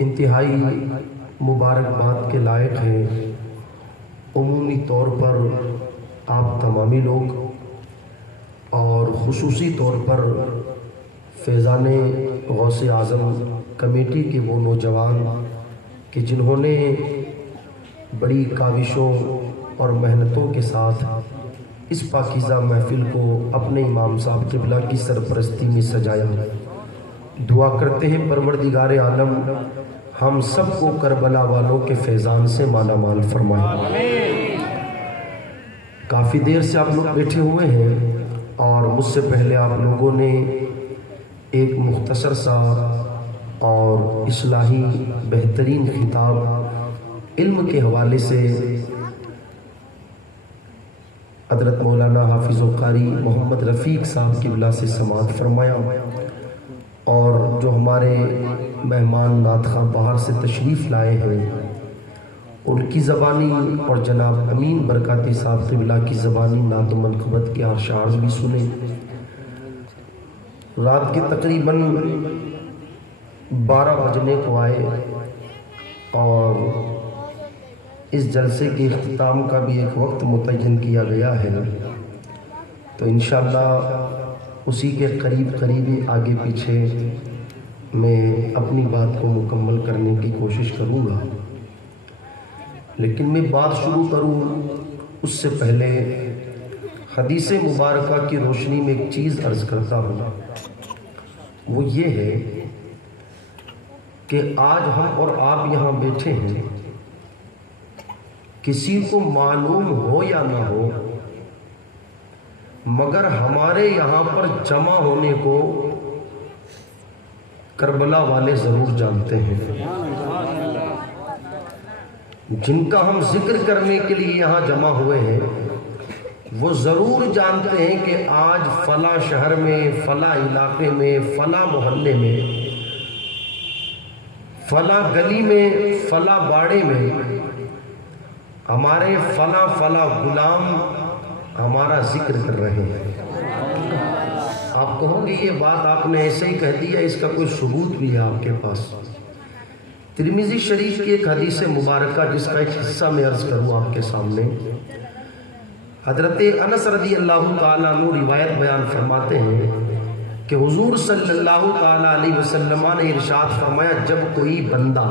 انتہائی مبارکباد کے لائق ہیں عمومی طور پر آپ تمامی لوگ، اور خصوصی طور پر فیضان غوث اعظم کمیٹی کے وہ نوجوان کہ جنہوں نے بڑی کاوشوں اور محنتوں کے ساتھ اس پاکیزہ محفل کو اپنے امام صاحب قبلہ کی سرپرستی میں سجایا۔ دعا کرتے ہیں پروردگار عالم ہم سب کو کربلا والوں کے فیضان سے مالا مال فرمائے۔ کافی دیر سے آپ لوگ بیٹھے ہوئے ہیں اور مجھ سے پہلے آپ لوگوں نے ایک مختصر سا اور اصلاحی بہترین خطاب علم کے حوالے سے حضرت مولانا حافظ و قاری محمد رفیق صاحب قبلہ سے سماعت فرمایا، اور جو ہمارے مہمان نعت خواں باہر سے تشریف لائے ہیں ان کی زبانی اور جناب امین برکاتی صاحب قبلہ کی زبانی نعت و منقبت کے اشعار بھی سنیں۔ رات کے تقریباً 12 بجنے کو آئے اور اس جلسے کے اختتام کا بھی ایک وقت متعین کیا گیا ہے، تو انشاءاللہ اسی کے قریبی آگے پیچھے میں اپنی بات کو مکمل کرنے کی کوشش کروں گا، لیکن میں بات شروع کروں اس سے پہلے حدیث مبارکہ کی روشنی میں ایک چیز عرض کرتا ہوں، وہ یہ ہے کہ آج ہم اور آپ یہاں بیٹھے ہیں، کسی کو معلوم ہو یا نہ ہو مگر ہمارے یہاں پر جمع ہونے کو کربلا والے ضرور جانتے ہیں، جن کا ہم ذکر کرنے کے لیے یہاں جمع ہوئے ہیں وہ ضرور جانتے ہیں کہ آج فلاں شہر میں، فلاں علاقے میں، فلاں محلے میں، فلاں گلی میں، فلاں باڑے میں ہمارے فلاں غلام ہمارا ذکر کر رہے ہیں۔ آپ کہو گے یہ بات آپ نے ایسے ہی کہہ دیا، اس کا کوئی ثبوت بھی ہے آپ کے پاس؟ ترمذی شریف کی ایک حدیث مبارکہ جس کا ایک حصہ میں عرض کروں آپ کے سامنے، حضرت انس رضی اللہ تعالیٰ عنہ روایت بیان فرماتے ہیں کہ حضور صلی اللہ تعالیٰ علیہ وسلم نے ارشاد فرمایا جب کوئی بندہ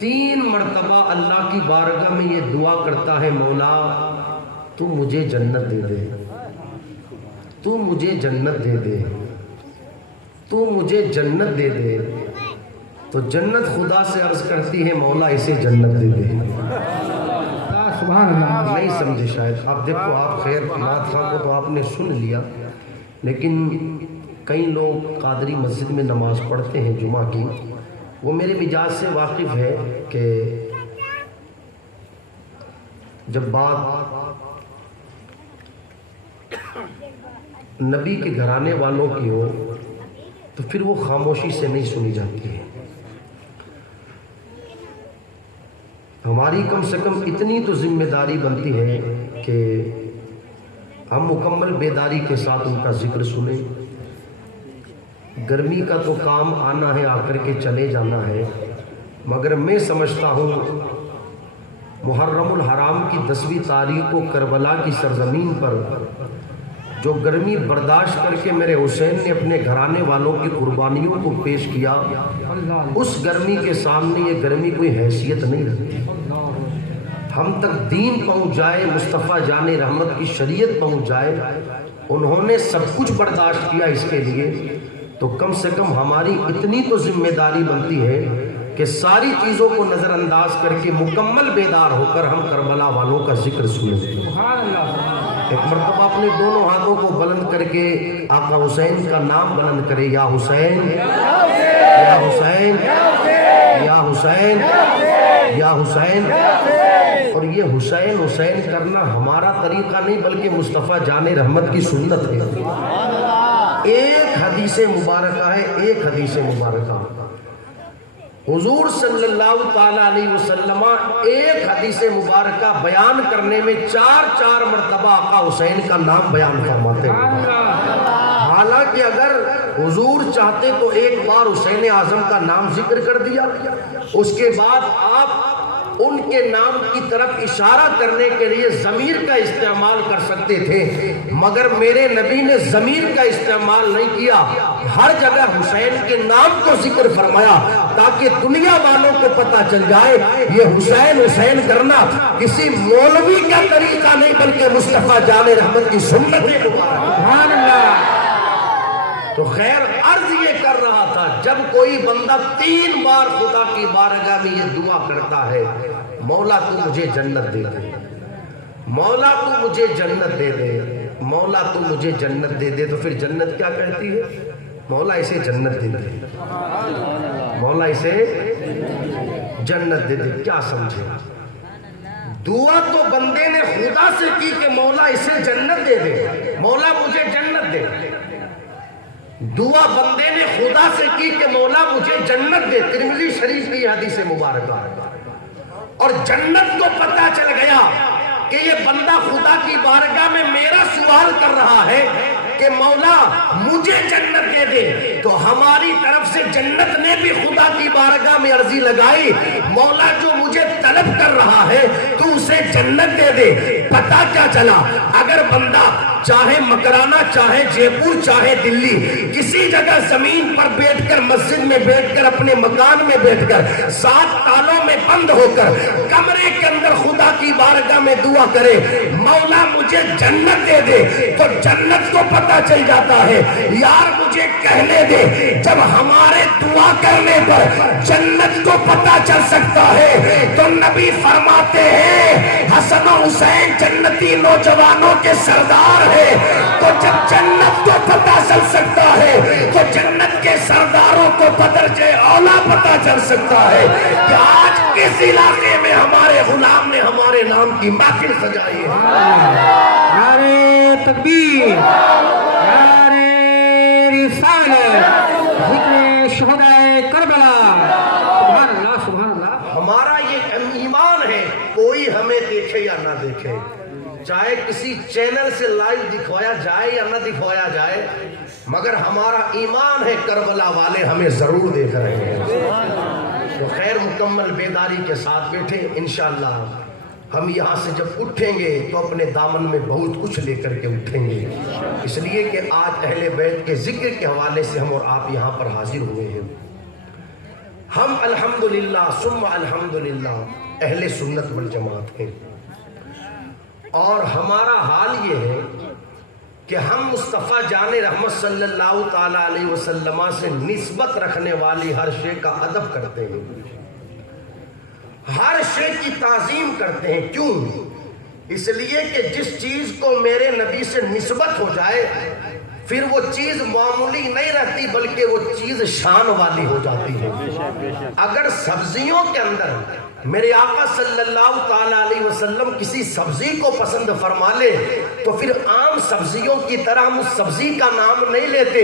3 مرتبہ اللہ کی بارگاہ میں یہ دعا کرتا ہے مولا تو مجھے جنت دے دے، تو مجھے جنت دے دے، تو مجھے جنت دے دے، تو جنت خدا سے عرض کرتی ہے مولا اسے جنت دے دے۔ سبحان اللہ، نہیں سمجھے شاید آپ، دیکھو آپ خیر نعت خواں کو تو آپ نے سن لیا، لیکن کئی لوگ قادری مسجد میں نماز پڑھتے ہیں جمعہ کی، وہ میرے مزاج سے واقف ہے کہ جب بات نبی کے گھرانے والوں کی ہو تو پھر وہ خاموشی سے نہیں سنی جاتی ہے۔ ہماری کم سے کم اتنی تو ذمہ داری بنتی ہے کہ ہم مکمل بیداری کے ساتھ ان کا ذکر سنیں۔ گرمی کا تو کام آنا ہے، آ کر کے چلے جانا ہے، مگر میں سمجھتا ہوں محرم الحرام کی 10ویں تاریخ کو کربلا کی سرزمین پر جو گرمی برداشت کر کے میرے حسین نے اپنے گھرانے والوں کی قربانیوں کو پیش کیا، اس گرمی کے سامنے یہ گرمی کوئی حیثیت نہیں رکھتی۔ ہم تک دین پہنچ جائے، مصطفیٰ جان رحمت کی شریعت پہنچ جائے، انہوں نے سب کچھ برداشت کیا اس کے لیے، تو کم سے کم ہماری اتنی تو ذمہ داری بنتی ہے کہ ساری چیزوں کو نظر انداز کر کے مکمل بیدار ہو کر ہم کربلا والوں کا ذکر سنیں۔ ایک مرتبہ اپنے دونوں ہاتھوں کو بلند کر کے آقا حسین کا نام بلند کرے، یا حسین یا حسین یا حسین یا حسین۔ اور یہ حسین حسین کرنا ہمارا طریقہ نہیں بلکہ مصطفیٰ جان رحمت کی سنت ہے۔ ایک حدیث مبارکہ ہے، ایک حدیث مبارکہ حضور صلی اللہ تعالیٰ علیہ وسلم ایک حدیث مبارکہ بیان کرنے میں 4 مرتبہ آقا حسین کا نام بیان فرماتے ہیں۔ حالانکہ اگر حضور چاہتے تو ایک بار حسین اعظم کا نام ذکر کر دیا، اس کے بعد آپ ان کے نام کی طرف اشارہ کرنے کے لیے ضمیر کا استعمال کر سکتے تھے، مگر میرے نبی نے ضمیر کا استعمال نہیں کیا، ہر جگہ حسین کے نام کو ذکر فرمایا تاکہ دنیا والوں کو پتہ چل جائے یہ حسین حسین کرنا کسی مولوی کا طریقہ نہیں بلکہ مصطفیٰ جان رحمت کی سنت ہے۔ سبحان اللہ۔ تو خیر عرض یہ کر رہا تھا، جب کوئی بندہ 3 بار خدا کی بارگاہ میں یہ دعا کرتا ہے، مولا تو مجھے جنت دے دے، مولا تو مجھے جنت دے دے، مولا تو مجھے جنت دے دے، تو پھر جنت کیا کہتی ہے؟ مولا اسے جنت دے دے، مولا اسے جنت دے دے۔ کیا سمجھے؟ دعا تو بندے نے خدا سے کی کہ مولا اسے جنت دے دے، مولا مجھے جنت دے، دعا بندے نے خدا سے کی کہ مولا مجھے جنت دے، ترمذی شریف کی حدیث مبارکہ، اور جنت کو پتہ چل گیا کہ یہ بندہ خدا کی بارگاہ میں میرا سوال کر رہا ہے کہ مولا مجھے جنت دے دے، تو ہماری طرف سے جنت نے بھی خدا کی بارگاہ میں عرضی لگائی، مولا جو مجھے طلب کر رہا ہے تو اسے جنت دے دے۔ پتہ کیا چلا؟ اگر بندہ چاہے مکرانہ، چاہے جے پور، چاہے دلی، کسی جگہ زمین پر بیٹھ کر، مسجد میں بیٹھ کر، اپنے مکان میں بیٹھ کر، 7 تالوں میں بند ہو کر، کمرے کے اندر خدا کی بارگاہ میں دعا کرے مولا مجھے جنت دے دے، تو جنت کو پتہ چل جاتا ہے یار مجھے کہنے دے، جب ہمارے دعا کرنے پر جنت کو پتہ چل سکتا ہے تو نبی فرماتے ہیں حسن و حسین جنتی نوجوانوں کے سردار ہے، تو جب جنت کو پتہ چل سکتا ہے تو جنت کے سرداروں کو بدرجہ اولا پتہ چل سکتا ہے کہ آج کس علاقے میں ہمارے غلام نے ہمارے نام کی محفل سجائی ہے۔ نعرہ تکبیر، نعرہ رسالت، ذکر شہدائے کربلا، سبحان اللہ سبحان اللہ۔ ہمارا یہ ایمان ہے، کوئی ہمیں دیکھے یا نہ دیکھے، چاہے کسی چینل سے لائیو دکھوایا جائے یا نہ دکھوایا جائے، مگر ہمارا ایمان ہے کربلا والے ہمیں ضرور دیکھ رہے ہیں۔ تو خیر مکمل بیداری کے ساتھ بیٹھے، انشاءاللہ ہم یہاں سے جب اٹھیں گے تو اپنے دامن میں بہت کچھ لے کر کے اٹھیں گے، اس لیے کہ آج اہل بیت کے ذکر کے حوالے سے ہم اور آپ یہاں پر حاضر ہوئے ہیں۔ ہم الحمدللہ ثم الحمدللہ اہل سنت والجماعت ہیں، اور ہمارا حال یہ ہے کہ ہم مصطفیٰ جان رحمت صلی اللہ تعالیٰ علیہ وسلم سے نسبت رکھنے والی ہر شے کا ادب کرتے ہیں، ہر شے کی تعظیم کرتے ہیں۔ کیوں؟ اس لیے کہ جس چیز کو میرے نبی سے نسبت ہو جائے پھر وہ چیز معمولی نہیں رہتی بلکہ وہ چیز شان والی ہو جاتی ہے۔ اگر سبزیوں کے اندر میرے آقا صلی اللہ تعالیٰ علیہ وسلم کسی سبزی کو پسند فرما لے تو پھر عام سبزیوں کی طرح ہم اس سبزی کا نام نہیں لیتے،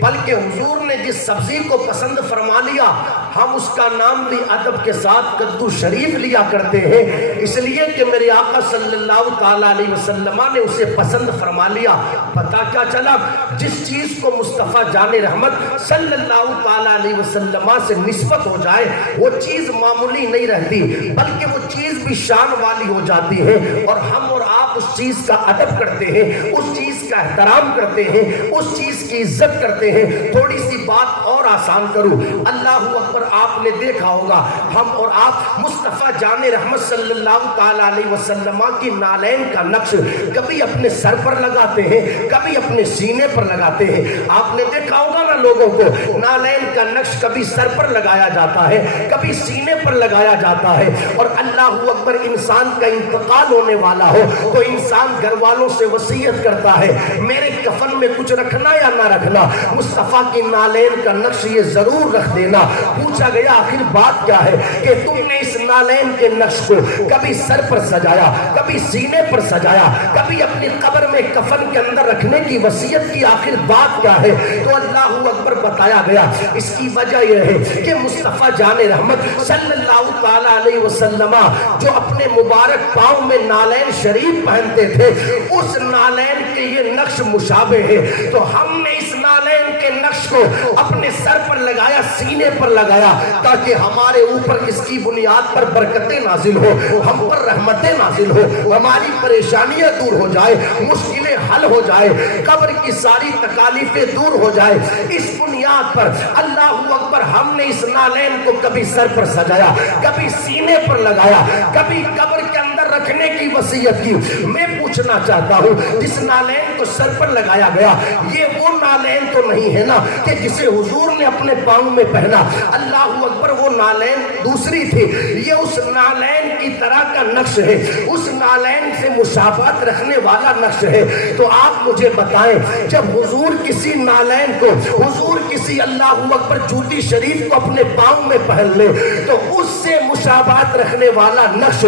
بلکہ حضور نے جس سبزی کو پسند فرما لیا ہم اس کا نام بھی ادب کے ساتھ کدو شریف لیا کرتے ہیں، اس لیے کہ میرے آقا صلی اللہ تعالیٰ علیہ وسلم نے اسے پسند فرما لیا۔ پتہ کیا چلا؟ جس چیز کو مصطفیٰ جان رحمت صلی اللہ تعالیٰ علیہ وسلم سے نسبت ہو جائے وہ چیز معمولی نہیں رہتی بلکہ وہ چیز بھی شان والی ہو جاتی ہے، اور ہم اور آپ اس چیز کا ادب کرتے ہیں، اس چیز کا احترام کرتے ہیں، اس چیز کی عزت کرتے ہیں۔ تھوڑی سی بات اور آسان کروں، اللہ اکبر، آپ نے دیکھا ہوگا ہم اور آپ مصطفیٰ جان رحمت صلی اللہ تعالیٰ علیہ وسلم کی نالین کا نقش کبھی اپنے سر پر لگاتے ہیں، کبھی اپنے سینے پر لگاتے ہیں۔ آپ نے دیکھا ہوگا نا لوگوں کو نالین کا نقش کبھی سر پر لگایا جاتا ہے، کبھی سینے پر لگایا جاتا ہے، اور اللہ اکبر انسان کا انتقال ہونے والا ہو تو انسان گھر والوں سے وصیت کرتا ہے میرے کفن میں کچھ رکھنا یا نہ رکھنا، مصطفیٰ کی نالین کا نقش یہ ضرور رکھ دینا۔ پوچھا گیا آخر بات کیا ہے کہ تم نے اس نالین کے نقش کو کبھی سر پر سجایا، کبھی سینے پر سجایا، کبھی اپنی قبر میں کفن کے اندر رکھنے کی وصیت کی، آخر بات کیا ہے؟ تو اللہ اکبر بتایا گیا اس کی وجہ یہ ہے کہ مصطفیٰ جان رحمت صلی اللہ تعالیٰ علیہ وسلم جو اپنے مبارک پاؤں میں نالین شریف پہنتے تھے اس نالین کے یہ نقش مشابہ ہے، تو ہم نے اس نالین کے نقش نقش کو اپنے سر پر لگایا، سینے پر لگایا، تاکہ ہمارے اوپر اس کی بنیاد پر برکتیں نازل ہو، ہم پر رحمتیں نازل ہو، ہماری پریشانیاں دور ہو جائے، مشکلیں حل ہو جائے، قبر کی ساری تکالیفیں دور ہو جائے۔ اس بنیاد پر اللہ اکبر ہم نے اس نالین کو کبھی سر پر سجایا، کبھی سینے پر لگایا، کبھی قبر کے اندر رکھنے کی وصیت کی۔ میں پوچھنا چاہتا ہوں جس نالین کو سر پر لگایا گیا یہ وہ نالین تو نہیں ہے نا کہ جسے حضور نے اپنے پاؤں میں پہنا؟ اللہ اکبر، وہ نالین دوسری تھی، یہ اس نالین کی طرح کا نقش ہے، اس نالین سے مشابہت رکھنے والا نقش ہے۔ تو آپ مجھے بتائیں، جب حضور کسی نالین کو، حضور کسی اللہ اکبر جوتی شریف کو اپنے پاؤں میں پہن لے تو اس سے مشابہت رکھنے والا نقش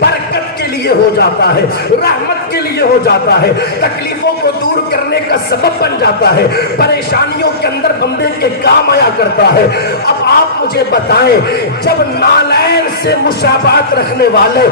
برکت کے لیے ہو جاتا ہے، رحمت کے لیے ہو جاتا ہے، تکلیفوں کو دور کرنے کا سبب بن جاتا ہے، پریشانیوں کے اندر بندے کے کام آیا کرتا ہے۔ اب آپ مجھے بتائیں، جب نالین سے مشابہت رکھنے والے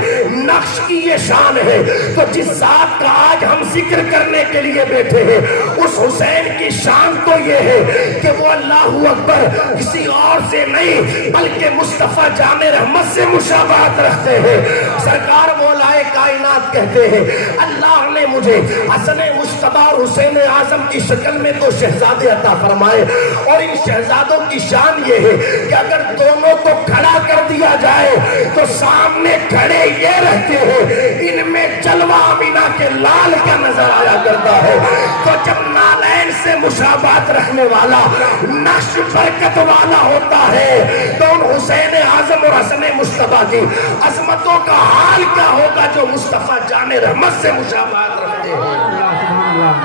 نقش کی یہ شان ہے تو جس ذات کا آج ہم ذکر کرنے کے لیے بیٹھے ہیں اس حسین کی شان تو یہ ہے کہ وہ اللہ اکبر کسی اور سے نہیں بلکہ مصطفیٰ جامع رحمت سے مشابہت رکھتے ہیں۔ سرکار مولائے کائنات کہتے ہیں اللہ نے مجھے حسن مصطفیٰ اور حسین اعظم کی شکل میں دو شہزادے عطا فرمائے، اور ان شہزادوں کی شان یہ ہے کہ اگر دونوں کو کھڑا کر دیا جائے تو سامنے کھڑے یہ رہتے ہیں، ان میں جلوہ آمینہ کے لال کا نظر آیا کرتا ہے۔ تو جب نالین سے مشابہت رکھنے والا نقش برکت والا ہوتا ہے تو ان حسین اعظم اور حسن مصطفیٰ کی عظمتوں کا حال کیا ہوگا جو مصطفیٰ جامع رحمت سے مشابہت رکھتے ہیں۔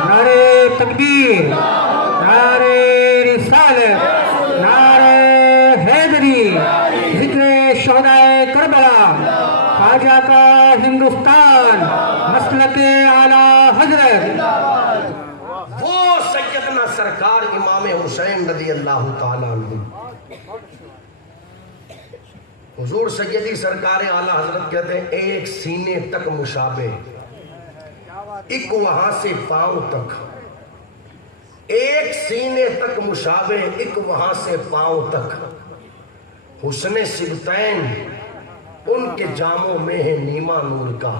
نعرے تکبیر، نعرے رسالت، نعرے حیدری، ذکر شہدائے کربلا، خواجہ کا ہندوستان، مسلک اعلیٰ حضرت وہ سیدنا سرکار امام حسین رضی اللہ تعالیٰ عنہ، حضور سیدی سرکار اعلیٰ حضرت کہتے ہیں ایک سینے تک مشابہ، ایک وہاں سے پاؤں تک، ایک سینے تک مشابہ، ایک وہاں سے پاؤں تک، حسن سبتین ان کے جاموں میں ہے نیما نور کا،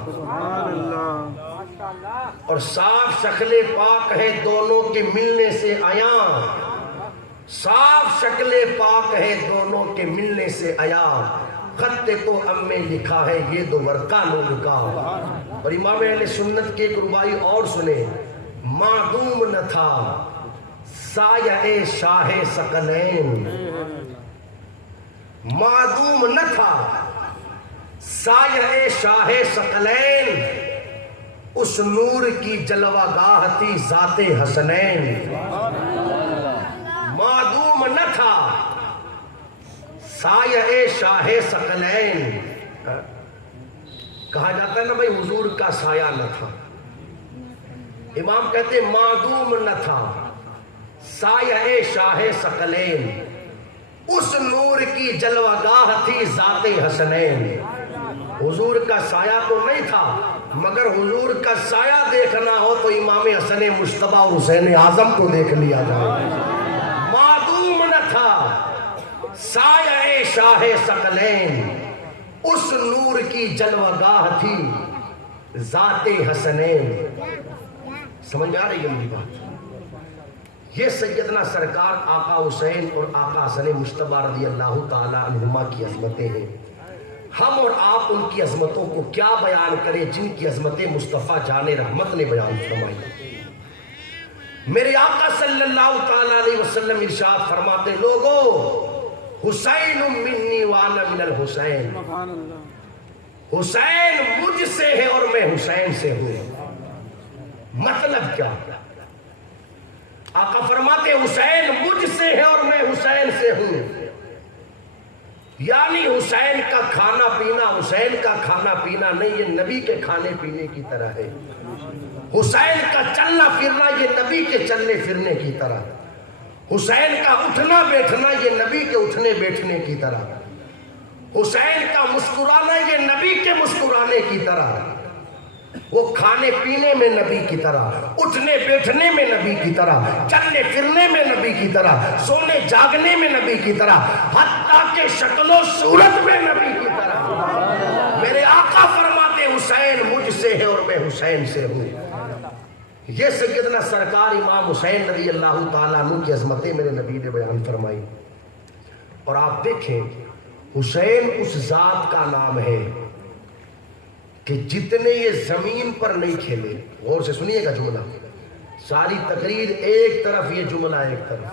اور صاف شکل پاک ہے دونوں کے ملنے سے عیاں، صاف شکل پاک ہے دونوں کے ملنے سے عیاں، خط تو ام میں لکھا ہے یہ دو ورقہ نور کا۔ اور امام اہل سنت کی ایک ربائی اور سنے، معدوم نہ تھا سایہ شاہ ثقلین، معدوم نہ تھا سایہ شاہ ثقلین، اس نور کی جلوہ گاہ تھی ذات حسنین، معدوم نہ تھا سایہ شاہ ثقلین۔ کہا جاتا ہے نا بھائی حضور کا سایہ نہ تھا، امام کہتے معدوم نہ تھا سایہ شاہ ثقلین، اس نور کی جلوہ گاہ تھی ذات حسنین۔ حضور کا سایہ تو نہیں تھا، مگر حضور کا سایہ دیکھنا ہو تو امام حسن مصطفیٰ اور حسین اعظم کو دیکھ لیا جائے۔ معدوم نہ تھا سایہ شاہ ثقلین، اس نور کی جلوہ گاہ تھی ذات حسنین۔ سمجھ آ رہی ہے میری بات؟ یہ سیدنا سرکار آقا حسین اور آقا حسن مصطفیٰ رضی اللہ تعالی عنہما کی عظمتیں ہیں۔ ہم اور آپ ان کی عظمتوں کو کیا بیان کریں جن کی عظمتیں مصطفیٰ جان رحمت نے بیان فرمائی۔ میرے آقا صلی اللہ تعالی علیہ وسلم ارشاد فرماتے لوگو حسین منی وانا من الحسین، حسین مجھ سے ہے اور میں حسین سے ہوں۔ مطلب کیا؟ آقا فرماتے حسین مجھ سے ہے اور میں حسین سے ہوں، یعنی حسین کا کھانا پینا حسین کا کھانا پینا نہیں، یہ نبی کے کھانے پینے کی طرح ہے۔ حسین کا چلنا پھرنا یہ نبی کے چلنے پھرنے کی طرح، حسین کا اٹھنا بیٹھنا یہ نبی کے اٹھنے بیٹھنے کی طرح، حسین کا مسکرانا یہ نبی کے مسکرانے کی طرح، وہ کھانے پینے میں نبی کی طرح، اٹھنے بیٹھنے میں نبی کی طرح، چلنے پھرنے میں نبی کی طرح، سونے جاگنے میں نبی کی طرح، حتیٰ کہ شکل و صورت میں نبی کی طرح۔ میرے آقا فرماتے حسین مجھ سے ہے اور میں حسین سے ہوں۔ یہ سیدنا سرکار امام حسین رضی اللہ تعالیٰ عنہ کی عظمتیں میرے نبی نے بیان فرمائی۔ اور آپ دیکھیں حسین اس ذات کا نام ہے کہ جتنے یہ زمین پر نہیں کھیلے، غور سے سنیے گا جملہ، ساری تقریر ایک طرف، یہ جملہ ایک طرف،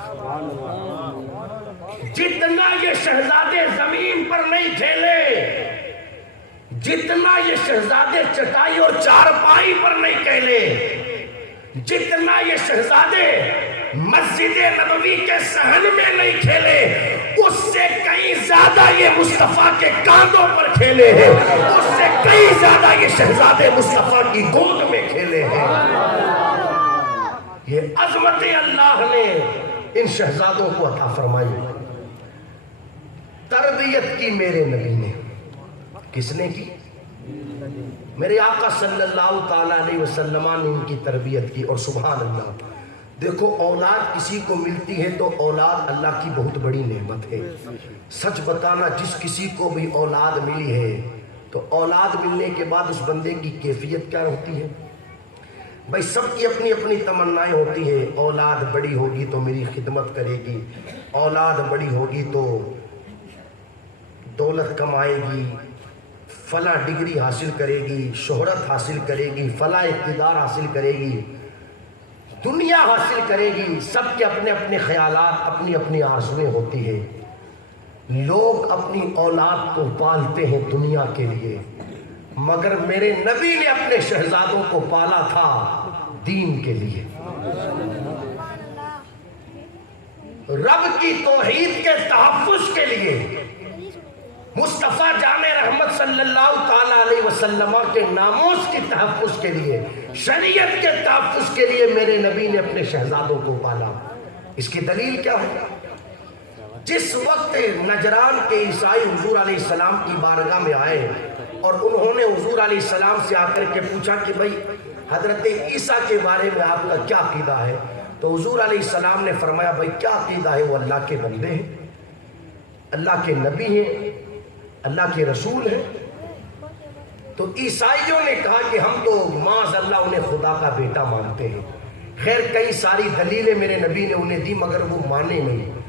جتنا یہ شہزادے زمین پر نہیں کھیلے، جتنا یہ شہزادے چٹائی اور چارپائی پر نہیں کھیلے، جتنا یہ شہزادے مسجد نبوی کے صحن میں نہیں کھیلے، اس سے کئی زیادہ یہ مصطفیٰ کے کاندھوں پر کھیلے ہیں، اس سے کئی زیادہ یہ شہزادے مصطفیٰ کی گود میں کھیلے ہیں۔ یہ عظمت اللہ نے ان شہزادوں کو عطا فرمائی، تربیت کی میرے نبی نے۔ کس نے کی؟ میرے آقا صلی اللہ تعالیٰ علیہ وسلم نے ان کی تربیت کی۔ اور سبحان اللہ، دیکھو اولاد کسی کو ملتی ہے تو اولاد اللہ کی بہت بڑی نعمت ہے۔ سچ بتانا، جس کسی کو بھی اولاد ملی ہے تو اولاد ملنے کے بعد اس بندے کی کیفیت کیا ہوتی ہے؟ بھائی سب کی اپنی اپنی تمنائیں ہوتی ہیں، اولاد بڑی ہوگی تو میری خدمت کرے گی، اولاد بڑی ہوگی تو دولت کمائے گی، فلاں ڈگری حاصل کرے گی، شہرت حاصل کرے گی، فلاں اقتدار حاصل کرے گی، دنیا حاصل کرے گی۔ سب کے اپنے اپنے خیالات، اپنی اپنی آرزویں ہوتی ہیں۔ لوگ اپنی اولاد کو پالتے ہیں دنیا کے لیے، مگر میرے نبی نے اپنے شہزادوں کو پالا تھا دین کے لیے، رب کی توحید کے تحفظ کے لیے، مصطفیٰ جامع رحمت صلی اللہ تعالیٰ علیہ وسلم کے ناموس کی تحفظ کے لیے، شریعت کے تحفظ کے لیے میرے نبی نے اپنے شہزادوں کو پالا۔ اس کی دلیل کیا ہے؟ جس وقت نجران کے عیسائی حضور علیہ السلام کی بارگاہ میں آئے اور انہوں نے حضور علیہ السلام سے آ کر کے پوچھا کہ بھئی حضرت عیسیٰ کے بارے میں آپ کا کیا عقیدہ ہے، تو حضور علیہ السلام نے فرمایا بھئی کیا عقیدہ ہے، وہ اللہ کے بندے ہیں، اللہ کے نبی ہیں، اللہ کے رسول ہیں۔ تو عیسائیوں نے کہا کہ ہم تو معاذ اللہ انہیں خدا کا بیٹا مانتے ہیں۔ خیر کئی ساری دلیلیں میرے نبی نے انہیں دی مگر وہ مانے نہیں۔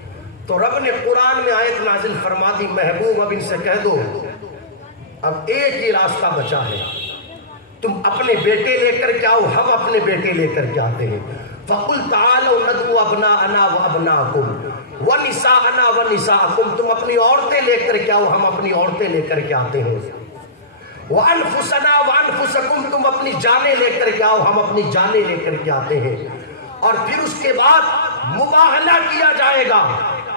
تو رب نے قرآن میں آیت نازل فرما دی، محبوب اب ان سے کہہ دو اب ایک ہی راستہ بچا ہے، تم اپنے بیٹے لے کر کے آؤ، ہم اپنے بیٹے لے کر کے آتے ہیں۔ فَقُلْ تَعَالَوْا نَدْعُوا أَبْنَاءَنَا وَأَبْنَاءَكُمْ وَنِسَاءَنَا وَنِسَاءَكُمْ، تم اپنی عورتیں لے کر کے آؤ، ہم اپنی عورتیں لے کر کے آتے ہیں۔ وَأَنفُسَنَا وَأَنفُسَكُمْ، تم اپنی جانیں لے کر کے آؤ، ہم اپنی جانیں لے کر کے آتے ہیں۔ اور پھر اس کے بعد مباہلہ کیا جائے گا،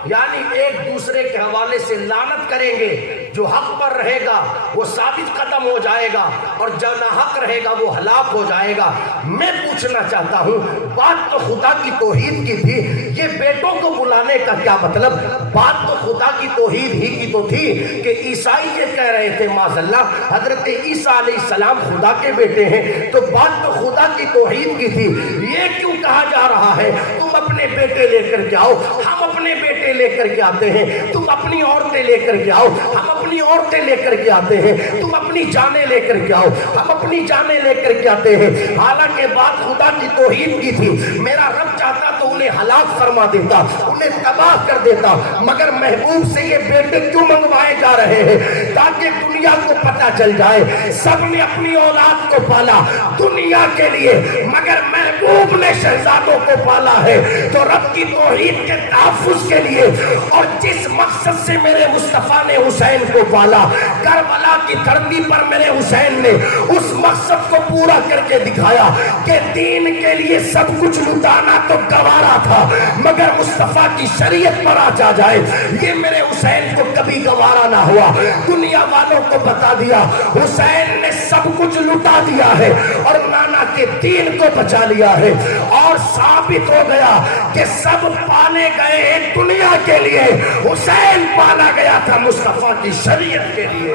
یعنی ایک دوسرے کے حوالے سے لعنت کریں گے، جو حق پر رہے گا وہ ثابت قدم ہو جائے گا اور جو ناحق رہے گا وہ ہلاک ہو جائے گا۔ میں پوچھنا چاہتا ہوں، بات تو خدا کی توحید کی تھی، یہ بیٹوں کو بلانے کا کیا مطلب؟ بات تو خدا کی توحید ہی کی تو تھی کہ عیسائی یہ کہہ رہے تھے معاذ اللہ حضرت عیسیٰ علیہ السلام خدا کے بیٹے ہیں، تو بات تو خدا کی توحید کی تھی۔ یہ کیوں کہا جا رہا ہے تم اپنے بیٹے لے کر کے آؤ، ہم اپنے بیٹے لے کر کے آتے ہیں، تم اپنی عورتیں لے کر کے آؤ، ہم اپنی عورتیں لے کر کے آتے ہیں، تم اپنی جانیں لے کر کے آؤ، ہم اپنی جانیں لے کر کے آتے ہیں؟ حالانکہ بات خدا کی توحید کی تھی۔ میرا رب چاہتا تو انہیں ہلاک فرما دیتا، انہیں تباہ کر دیتا، مگر محبوب سے یہ بیٹے کیوں منگوائے جا رہے ہیں؟ تاکہ دنیا کو پتہ چل جائے سب نے اپنی اولاد کو پالا دنیا کے لیے، مگر محبوب نے شہزادوں کو پالا ہے تو رب کی توحید کے تحفظ کے لیے۔ اور جس مقصد سے میرے مصطفیٰ نے حسین کو پالا، کربلا کی دھرتی پر میرے حسین نے اس مقصد کو پورا کر کے دکھایا کہ دین کے لیے سب کچھ لٹانا تو گوارا تھا، مگر مصطفیٰ کی شریعت پر آ جائے یہ میرے حسین کو کبھی گوارا نہ ہوا۔ دنیا والوں کو بتا دیا حسین نے سب کچھ لٹا دیا ہے اور نانا کے دین کو بچا لیا ہے، اور ثابت ہو گیا کہ سب پانے گئے ہیں دنیا کے لیے، حسین پالا گیا تھا مصطفیٰ کی شریعت کے لیے۔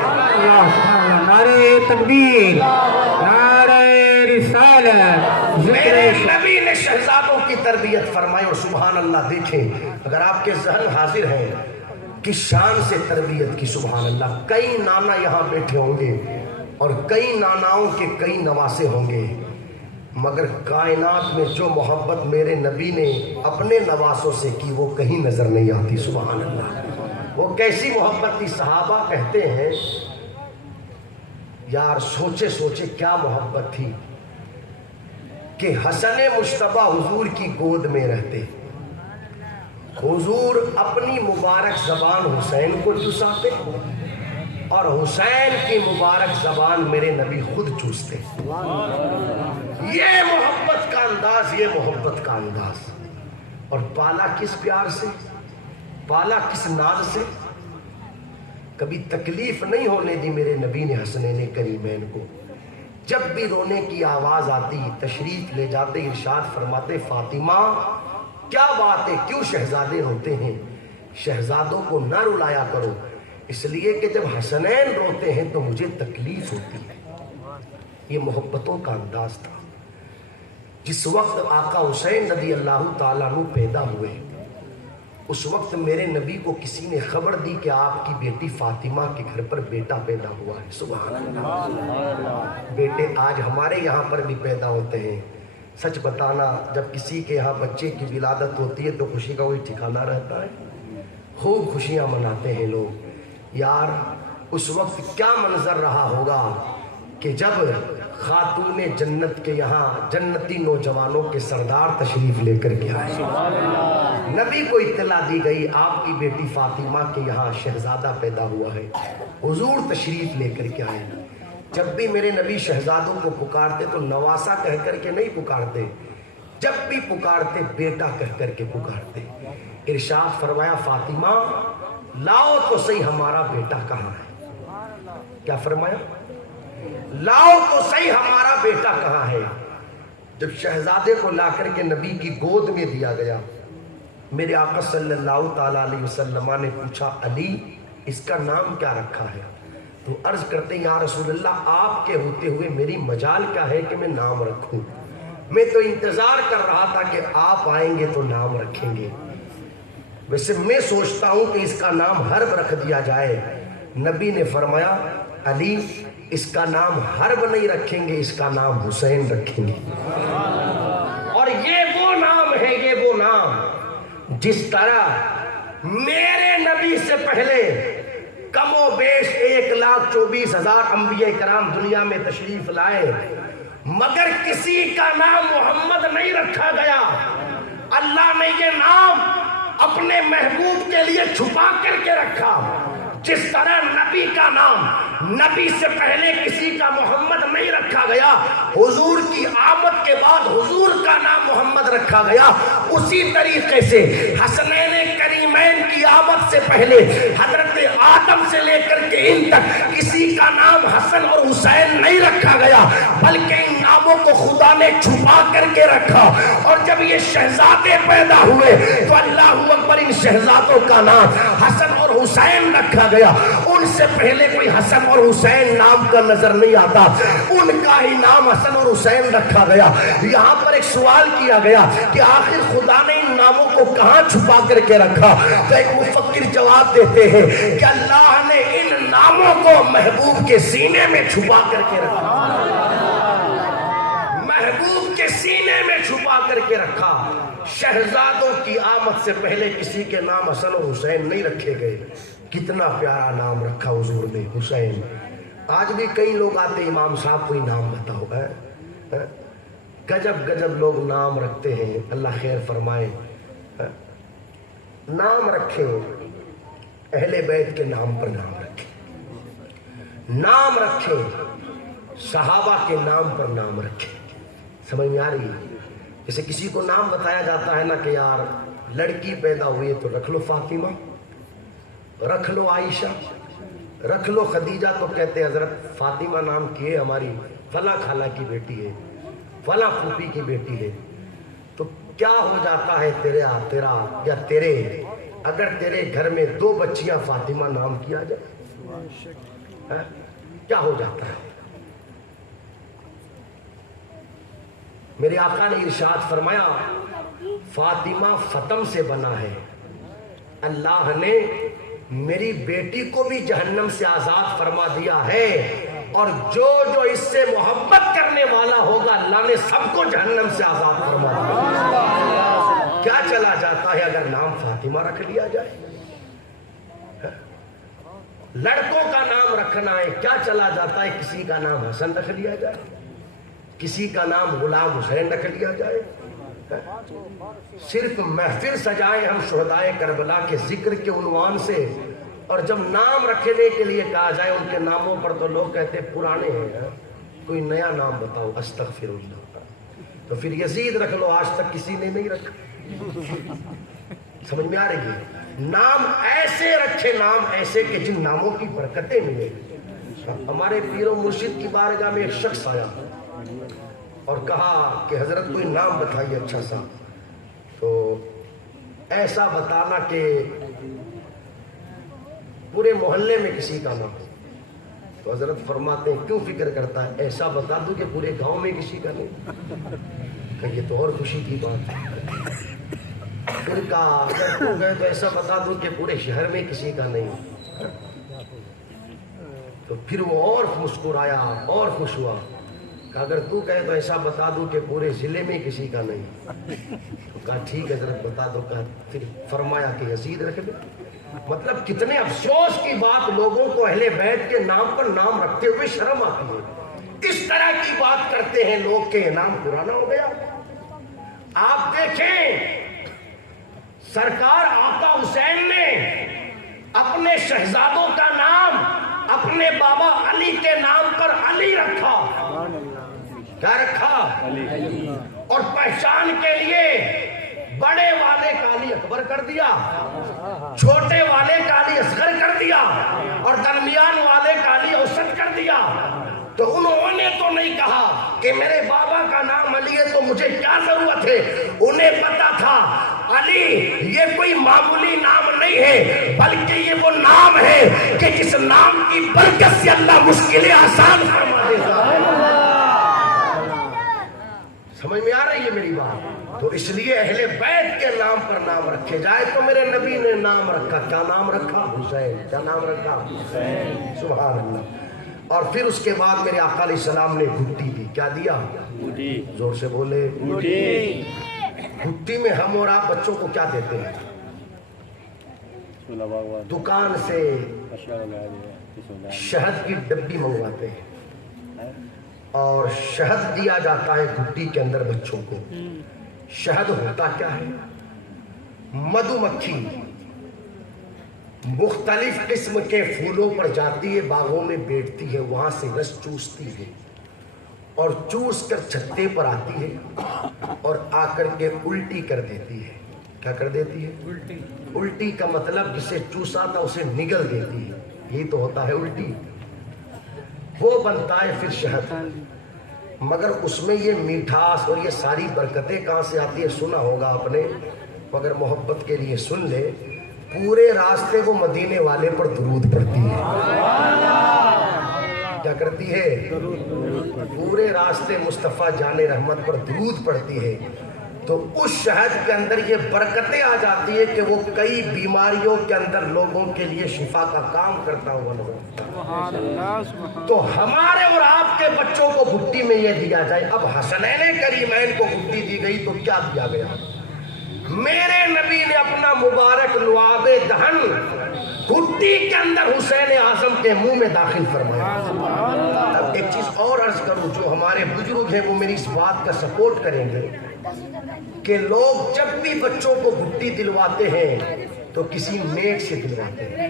نعرہ تکبیر، نعرہ کمال میرے نبی نے شہزادوں کی تربیت فرمائی. اور سبحان اللہ دیکھیں اگر آپ کے ذہن حاضر ہیں کس شان سے تربیت کی. سبحان اللہ. کئی نانا یہاں بیٹھے ہوں گے اور کئی ناناؤں کے کئی نواسے ہوں گے, مگر کائنات میں جو محبت میرے نبی نے اپنے نواسوں سے کی وہ کہیں نظر نہیں آتی. سبحان اللہ. وہ کیسی محبت تھی. صحابہ کہتے ہیں یار سوچے سوچے کیا محبت تھی کہ حسن مجتبیٰ حضور کی گود میں رہتے, حضور اپنی مبارک زبان حسین کو چوساتے اور حسین کی مبارک زبان میرے نبی خود چوستے. یہ محبت کا انداز, یہ محبت کا انداز. اور پالا کس پیار سے, پالا کس ناز سے. کبھی تکلیف نہیں ہونے دی میرے نبی نے حسنین کریمین کو. جب بھی رونے کی آواز آتی تشریف لے جاتے, ارشاد فرماتے فاطمہ کیا بات ہے, کیوں شہزادے روتے ہیں؟ شہزادوں کو نہ رلایا کرو, اس لیے کہ جب حسنین روتے ہیں تو مجھے تکلیف ہوتی ہے. یہ محبتوں کا انداز تھا. جس وقت آقا حسین رضی اللہ تعالیٰ عنہ پیدا ہوئے اس وقت میرے نبی کو کسی نے خبر دی کہ آپ کی بیٹی فاطمہ کے گھر پر بیٹا پیدا ہوا ہے. سبحان اللہ. بیٹے آج ہمارے یہاں پر بھی پیدا ہوتے ہیں. سچ بتانا جب کسی کے یہاں بچے کی ولادت ہوتی ہے تو خوشی کا کوئی ٹھکانہ رہتا ہے, خوب خوشیاں مناتے ہیں لوگ. یار اس وقت کیا منظر رہا ہوگا کہ جب خاتون جنت کے یہاں جنتی نوجوانوں کے سردار تشریف لے کر کے آئے. نبی کو اطلاع دی گئی آپ کی بیٹی فاطمہ کے یہاں شہزادہ پیدا ہوا ہے, حضور تشریف لے کر کے آئے. جب بھی میرے نبی شہزادوں کو پکارتے تو نواسا کہہ کر کے نہیں پکارتے, جب بھی پکارتے بیٹا کہہ کر کے پکارتے. ارشاد فرمایا فاطمہ لاؤ تو صحیح ہمارا بیٹا کہاں ہے. کیا فرمایا؟ لاؤ تو صحیح ہمارا بیٹا کہاں ہے. جب شہزادے کو لا کر کے نبی کی گود میں دیا گیا, میرے آقا صلی اللہ تعالیٰ علیہ وسلم نے پوچھا علی اس کا نام کیا رکھا ہے؟ تو عرض کرتے ہیں یا رسول اللہ آپ کے ہوتے ہوئے میری مجال کیا ہے کہ میں نام رکھوں, میں تو انتظار کر رہا تھا کہ آپ آئیں گے تو نام رکھیں گے. ویسے میں سوچتا ہوں کہ اس کا نام حرب رکھ دیا جائے. نبی نے فرمایا علی اس کا نام حرب نہیں رکھیں گے, اس کا نام حسین رکھیں گے. اور یہ وہ نام ہے, یہ وہ نام جس طرح میرے نبی سے پہلے کم و بیش 1,24,000 انبیاء کرام دنیا میں تشریف لائے, مگر کسی کا نام محمد نہیں رکھا گیا. اللہ نے یہ نام اپنے محبوب کے لیے چھپا کر کے رکھا. جس طرح نبی کا نام نبی سے پہلے کسی کا محمد نہیں رکھا گیا, حضور کی آمد کے بعد حضور کا نام محمد رکھا گیا, اسی طریقے سے حسنین کریمین کی آمد سے پہلے حضرت آدم سے لے کر کے ان تک کسی کا نام حسن اور حسین نہیں رکھا گیا, بلکہ ان ناموں کو خدا نے چھپا کر کے رکھا. اور جب یہ شہزادے پیدا ہوئے تو اللہ اکبر ان شہزادوں کا نام حسن اور حسین رکھا گیا. ان سے پہلے کوئی حسن اور حسین نام کا نظر نہیں آتا, ان کا ہی نام حسن اور حسین رکھا گیا. یہاں پر ایک سوال کیا گیا کہ آخر خدا نے ان ناموں کو کہاں چھپا کر کے رکھا؟ تو ایک مفکر جواب دیتے ہیں کہ اللہ نے ان ناموں کو محبوب کے سینے میں چھپا کر کے رکھا, محبوب کے سینے میں چھپا کر کے رکھا. شہزادوں کی آمد سے پہلے کسی کے نام حسن اور حسین نہیں رکھے گئے. کتنا پیارا نام رکھا حضور نے, حسین. آج بھی کئی لوگ آتے امام صاحب کوئی نام بتاؤ, گجب گجب لوگ نام رکھتے ہیں, اللہ خیر فرمائے. نام رکھیں اہل بیت کے نام پر نام رکھیں, نام رکھیں صحابہ کے نام پر نام رکھیں. سمجھ میں آ رہی ہے؟ جیسے کسی کو نام بتایا جاتا ہے نا کہ یار لڑکی پیدا ہوئی ہے تو رکھ لو فاطمہ, رکھ لو عائشہ, رکھ لو خدیجہ, تو کہتے ہیں حضرت فاطمہ نام کی ہے ہماری فلاں خالہ کی بیٹی ہے, فلاں پھوپھی کی بیٹی ہے. تو کیا ہو جاتا ہے تیرا یا تیرے اگر تیرے گھر میں 2 بچیاں فاطمہ نام کیا جائے, کیا ہو جاتا ہے؟ میرے آقا نے ارشاد فرمایا فاطمہ فتم سے بنا ہے، اللہ نے میری بیٹی کو بھی جہنم سے آزاد فرما دیا ہے، اور جو جو اس سے محبت کرنے والا ہوگا اللہ نے سب کو جہنم سے آزاد فرما دیا۔ کیا چلا جاتا ہے اگر نام فاطمہ رکھ لیا جائے؟ لڑکوں کا نام رکھنا ہے، کیا چلا جاتا ہے کسی کا نام حسن رکھ لیا جائے، کسی کا نام غلام حسین رکھ لیا جائے؟ صرف محفل سجائے ہم شہدائے کربلا کے ذکر کے عنوان سے، اور جب نام رکھنے کے لیے کہا جائے ان کے ناموں پر تو لوگ کہتے ہیں پرانے ہیں، کوئی نیا نام بتاؤ، استغفر اللہ۔ تو پھر یزید رکھ لو، آج تک کسی نے نہیں رکھا۔ سمجھ میں آ رہی ہے؟ نام ایسے رکھے، نام ایسے کہ جن ناموں کی برکتیں ملے۔ ہمارے پیر و مرشد کی بارگاہ میں ایک شخص آیا اور کہا کہ حضرت کوئی نام بتائیے اچھا سا، تو ایسا بتانا کہ پورے محلے میں کسی کا نام ہو۔ تو حضرت فرماتے ہیں کیوں فکر کرتا ہے، ایسا بتا دوں کہ پورے گاؤں میں کسی کا نہیں؟ کہ یہ تو اور خوشی کی بات ہے۔ پھر کہا اگر تو گئے تو ایسا بتا دوں کہ پورے شہر میں کسی کا نہیں۔ تو پھر وہ اور مسکرایا اور خوش ہوا کہ اگر تو کہے تو ایسا بتا دوں کہ پورے ضلع میں کسی کا نہیں۔ تو کہا ٹھیک ہے حضرت بتا دو۔ کہا پھر فرمایا کہ یزید رکھ دو۔ مطلب کتنے افسوس کی بات، لوگوں کو اہل بیت کے نام پر نام رکھتے ہوئے شرم آتی ہے۔ اس طرح کی بات کرتے ہیں لوگ کہ نام پرانا ہو گیا۔ آپ دیکھیں سرکار آقا حسین نے اپنے شہزادوں کا نام اپنے بابا علی کے نام پر علی رکھا۔ کیا رکھا؟ اور پہچان کے لیے بڑے والے کا علی اکبر کر دیا، چھوٹے والے کا علی اصغر کر دیا، اور درمیان والے کا علی اوسط کر دیا۔ تو انہوں نے تو نہیں کہا کہ میرے بابا کا نام علی ہے تو مجھے کیا ضرورت ہے، انہیں پتا تھا علی یہ کوئی معمولی نام نہیں ہے، بلکہ یہ وہ نام ہے کہ جس نام کی برکت سے اللہ مشکلیں آسان فرما دیتا ہے۔ سمجھ میں آ رہی ہے میری بات؟ تو اس لیے اہل بیت کے نام پر نام رکھے جائے۔ تو میرے نبی نے نام رکھا، کیا نام رکھا؟ حسین۔ کیا نام رکھا؟ حسین۔ سبحان اللہ۔ اور پھر اس کے بعد میرے آقا علیہ السلام نے گھٹی دی۔ کیا دیا؟ گھٹی۔ زور سے بولے۔ گھٹی۔ گھٹی میں ہم اور آپ بچوں کو کیا دیتے ہیں؟ دکان سے شہد کی ڈبی منگواتے ہیں اور شہد دیا جاتا ہے گھٹی کے اندر بچوں کو۔ شہد ہوتا کیا ہے؟ مدھو مکھی مختلف قسم کے پھولوں پر جاتی ہے، باغوں میں بیٹھتی ہے، وہاں سے رس چوستی ہے اور چوس کر چھتے پر آتی ہے اور آ کر کے الٹی کر دیتی ہے۔ کیا کر دیتی ہے؟ الٹی۔ الٹی کا مطلب جسے چوسا تھا اسے نگل دیتی ہے، یہی تو ہوتا ہے الٹی۔ وہ بنتا ہے پھر شہد، مگر اس میں یہ میٹھاس اور یہ ساری برکتیں کہاں سے آتی ہے سنا ہوگا آپ نے، مگر محبت کے لیے سن لے۔ پورے راستے وہ مدینے والے پر درود پڑھتی ہے۔ کیا کرتی ہے؟ پورے راستے مصطفیٰ جان رحمت پر درود پڑھتی ہے۔ تو اس شہد کے اندر یہ برکتیں آ جاتی ہے کہ وہ کئی بیماریوں کے اندر لوگوں کے لیے شفا کا کام کرتا ہوا نظر۔ تو ہمارے اور آپ کے بچوں کو گھٹی میں یہ دیا جائے۔ اب حسنین کریمین کو گھٹی دی گئی تو کیا دیا گیا؟ میرے نبی نے اپنا مبارک لعاب دہن گھٹی کے اندر حسین اعظم کے منہ میں داخل فرمایا۔ اب ایک چیز اور عرض کروں، جو ہمارے بزرگ ہیں وہ میری اس بات کا سپورٹ کریں گے کہ لوگ جب بھی بچوں کو گھٹی دلواتے ہیں تو کسی نیک سے دلواتے ہیں۔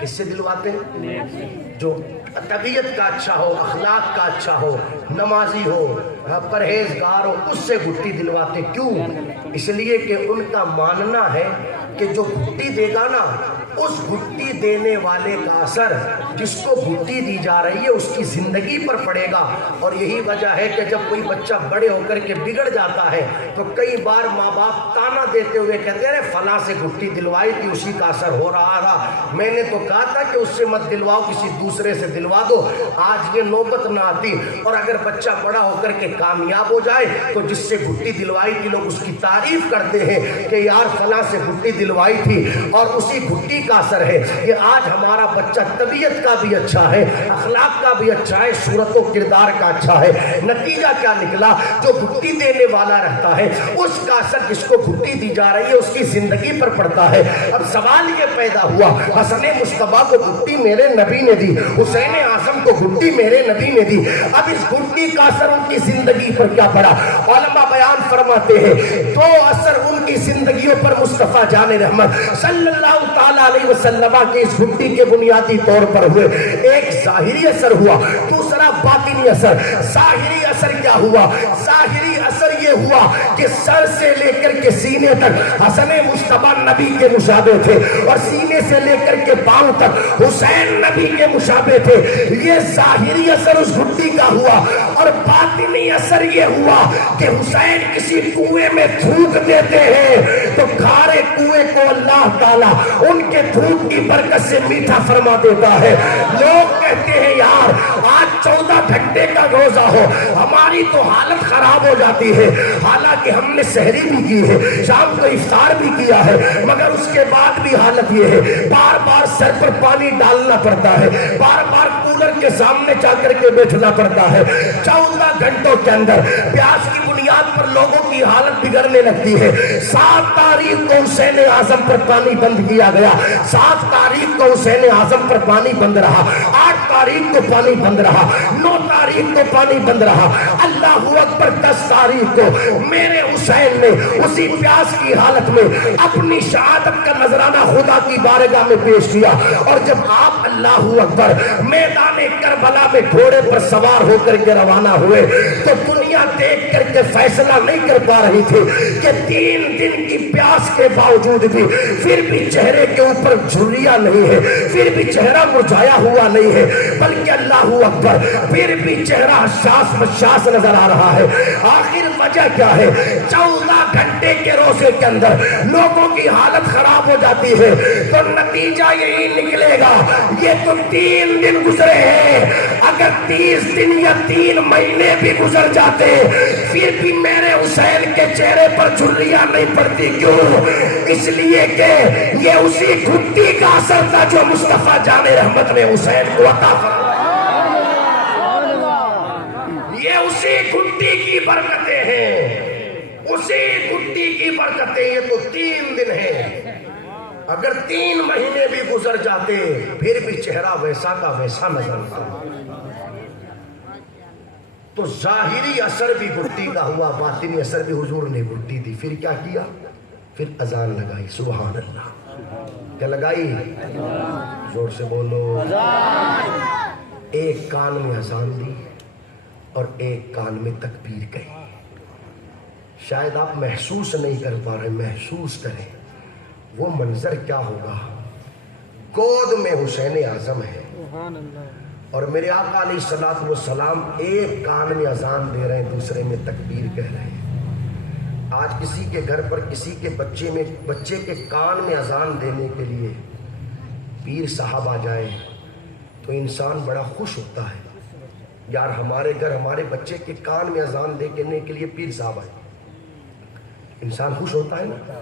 کس سے دلواتے ہیں؟ جو طبیعت کا اچھا ہو، اخلاق کا اچھا ہو، نمازی ہو، پرہیزگار ہو، اس سے گھٹی دلواتے۔ کیوں؟ اس لیے کہ ان کا ماننا ہے کہ جو گھٹی دے گا نا اس گھٹی دینے والے کا اثر جس کو گھٹی دی جا رہی ہے اس کی زندگی پر پڑے گا. اور یہی وجہ ہے کہ جب کوئی بچہ بڑے ہو کر کے بگڑ جاتا ہے تو کئی بار ماں باپ تانا دیتے ہوئے کہتے ہیں فلاں سے گھٹی دلوائی تھی اسی کا اثر ہو رہا تھا, میں نے تو کہا تھا کہ اس سے مت دلواؤ کسی دوسرے سے دلوا دو. آج یہ نوبت نہ آتی. اور اگر بچہ بڑا ہو کر کے کامیاب ہو جائے تو جس سے گھٹی دلوائی تھی لوگ اس کی تعریف کرتے ہیں کہ یار فلاں سے گھٹی دلوائی تھی اور اسی گھٹی کا اثر ہے. یہ آج ہمارا بچہ طبیعت کا بھی اچھا ہے, اخلاق کا بھی اچھا ہے, صورت و کردار کا اچھا ہے. نتیجہ کیا نکلا؟ جو گھٹی دینے والا رہتا ہے اس کا اثر جس کو گھٹی دی جا رہی ہے اس کی زندگی پر پڑتا ہے. اب سوال یہ پیدا ہوا, حسن مصطفیٰ کو گھٹی میرے نبی نے دی, حسین اعظم کو گھٹی میرے نبی نے دی, اب اس گھٹی کا اثر ان کی زندگی پر کیا پڑا؟ علماء بیان فرماتے ہیں دو اثر ان کی زندگیوں پر مصطفیٰ جان رحمت صلی اللہ تعالیٰ علیہ وسلم کی اس گھٹی کے بنیادی طور پر ہوئے. ایک ظاہری اثر ہوا, دوسرا باطنی اثر. ظاہری اثر کیا ہوا؟ ظاہری اثر یہ ہوا کہ سر سے لے کر کے سینے تک حسن مصطفیٰ نبی کے مشابہ تھے اور سینے سے لے کر کے پاؤں تک حسین نبی کے مشابہ تھے. یہ ظاہری اثر اس گھٹی کا ہوا. اور باطنی اثر یہ ہوا کہ حسین کسی کنویں میں تھوک دیتے ہیں تو کھارے کنویں کو اللہ تعالیٰ ان کے تھوک کی برکت سے میٹھا فرما دیتا ہے. لوگ کہتے ہیں یار آج 14 گھنٹے کا روزہ ہو, ہماری تو حالت خراب ہو جاتی ہے. حالانکہ ہم نے سحری بھی کی ہے, شام کو افطار بھی کیا ہے, مگر اس کے بعد بھی حالت یہ ہے بار بار سر پر پانی ڈالنا پڑتا ہے, بار بار کولر کے سامنے جا کر کے بیٹھنا پڑتا ہے. 14 گھنٹوں کے اندر پیاس کی بنیاد پر لوگوں کی حالت بگڑنے لگتی ہے. 7 تاریخ کو حسین اعظم پر پانی بند کیا گیا, 7 تاریخ کو حسین اعظم پر پانی بند رہا, 8 تاریخ کو پانی بند رہا, 9 تاریخ کو پانی بند رہا. اللہ اکبر 10 تاریخ کو میرے حسین نے اسی پیاس کی حالت میں اپنی شہادت کا نذرانہ خدا کی بارگاہ میں پیش کیا. اور جب آپ اللہ اکبر میدان کربلا میں گھوڑے پر سوار ہو کر کے روانہ ہوئے تو دنیا دیکھ کر کے فیصلہ نہیں کر پا رہی تھی کہ 3 دن کی پیاس کے باوجود بھی پھر بھی چہرے کے اوپر جھریاں نہیں ہے, پھر بھی چہرہ مرجھایا ہوا نہیں ہے, بلکہ اللہ اکبر پھر بھی چہرہ حساس بشاس نظر آ رہا ہے. آخر وجہ کیا ہے؟ 14 گھنٹے کے روزے کے اندر لوگوں کی حالت خراب ہو جاتی ہے تو نتیجہ یہی نکلے گا. یہ تو 3 دن گزرے ہیں, اگر 30 دن یا 3 مہینے بھی گزر جاتے پھر بھی میرے حسین کے چہرے پر جھریاں نہیں پڑتی. کیوں؟ اس لیے کہ یہ اسی گھٹی کا اثر تھا جو مصطفیٰ جان رحمت نے حسین کو عطا فرمایا. یہ اسی گھٹی کی برکتیں ہیں, اسی گھٹی کی برکتیں. یہ تو 3 دن ہیں, اگر 3 مہینے بھی گزر جاتے پھر بھی چہرہ ویسا کا ویسا نظر آتا. تو ظاہری اثر بھی گھٹی کا ہوا, باطنی اثر بھی حضور نے گھٹی دی. پھر کیا کیا؟ پھر اذان لگائی. سبحان اللہ. کیا لگائی؟ زور سے بولو. ایک کان میں اذان دی اور ایک کان میں تکبیر کہی. شاید آپ محسوس نہیں کر پا رہے, محسوس کریں وہ منظر کیا ہوگا. گود میں حسین اعظم ہے اور میرے آقا علیہ الصلوۃ والسلام ایک کان میں اذان دے رہے ہیں, دوسرے میں تکبیر کہہ رہے ہیں. آج کسی کے گھر پر کسی کے بچے کے کان میں اذان دینے کے لیے پیر صاحب آ جائیں تو انسان بڑا خوش ہوتا ہے, یار ہمارے گھر ہمارے بچے کے کان میں اذان دینے کے لیے پیر صاحب آئے. انسان خوش ہوتا ہے نا.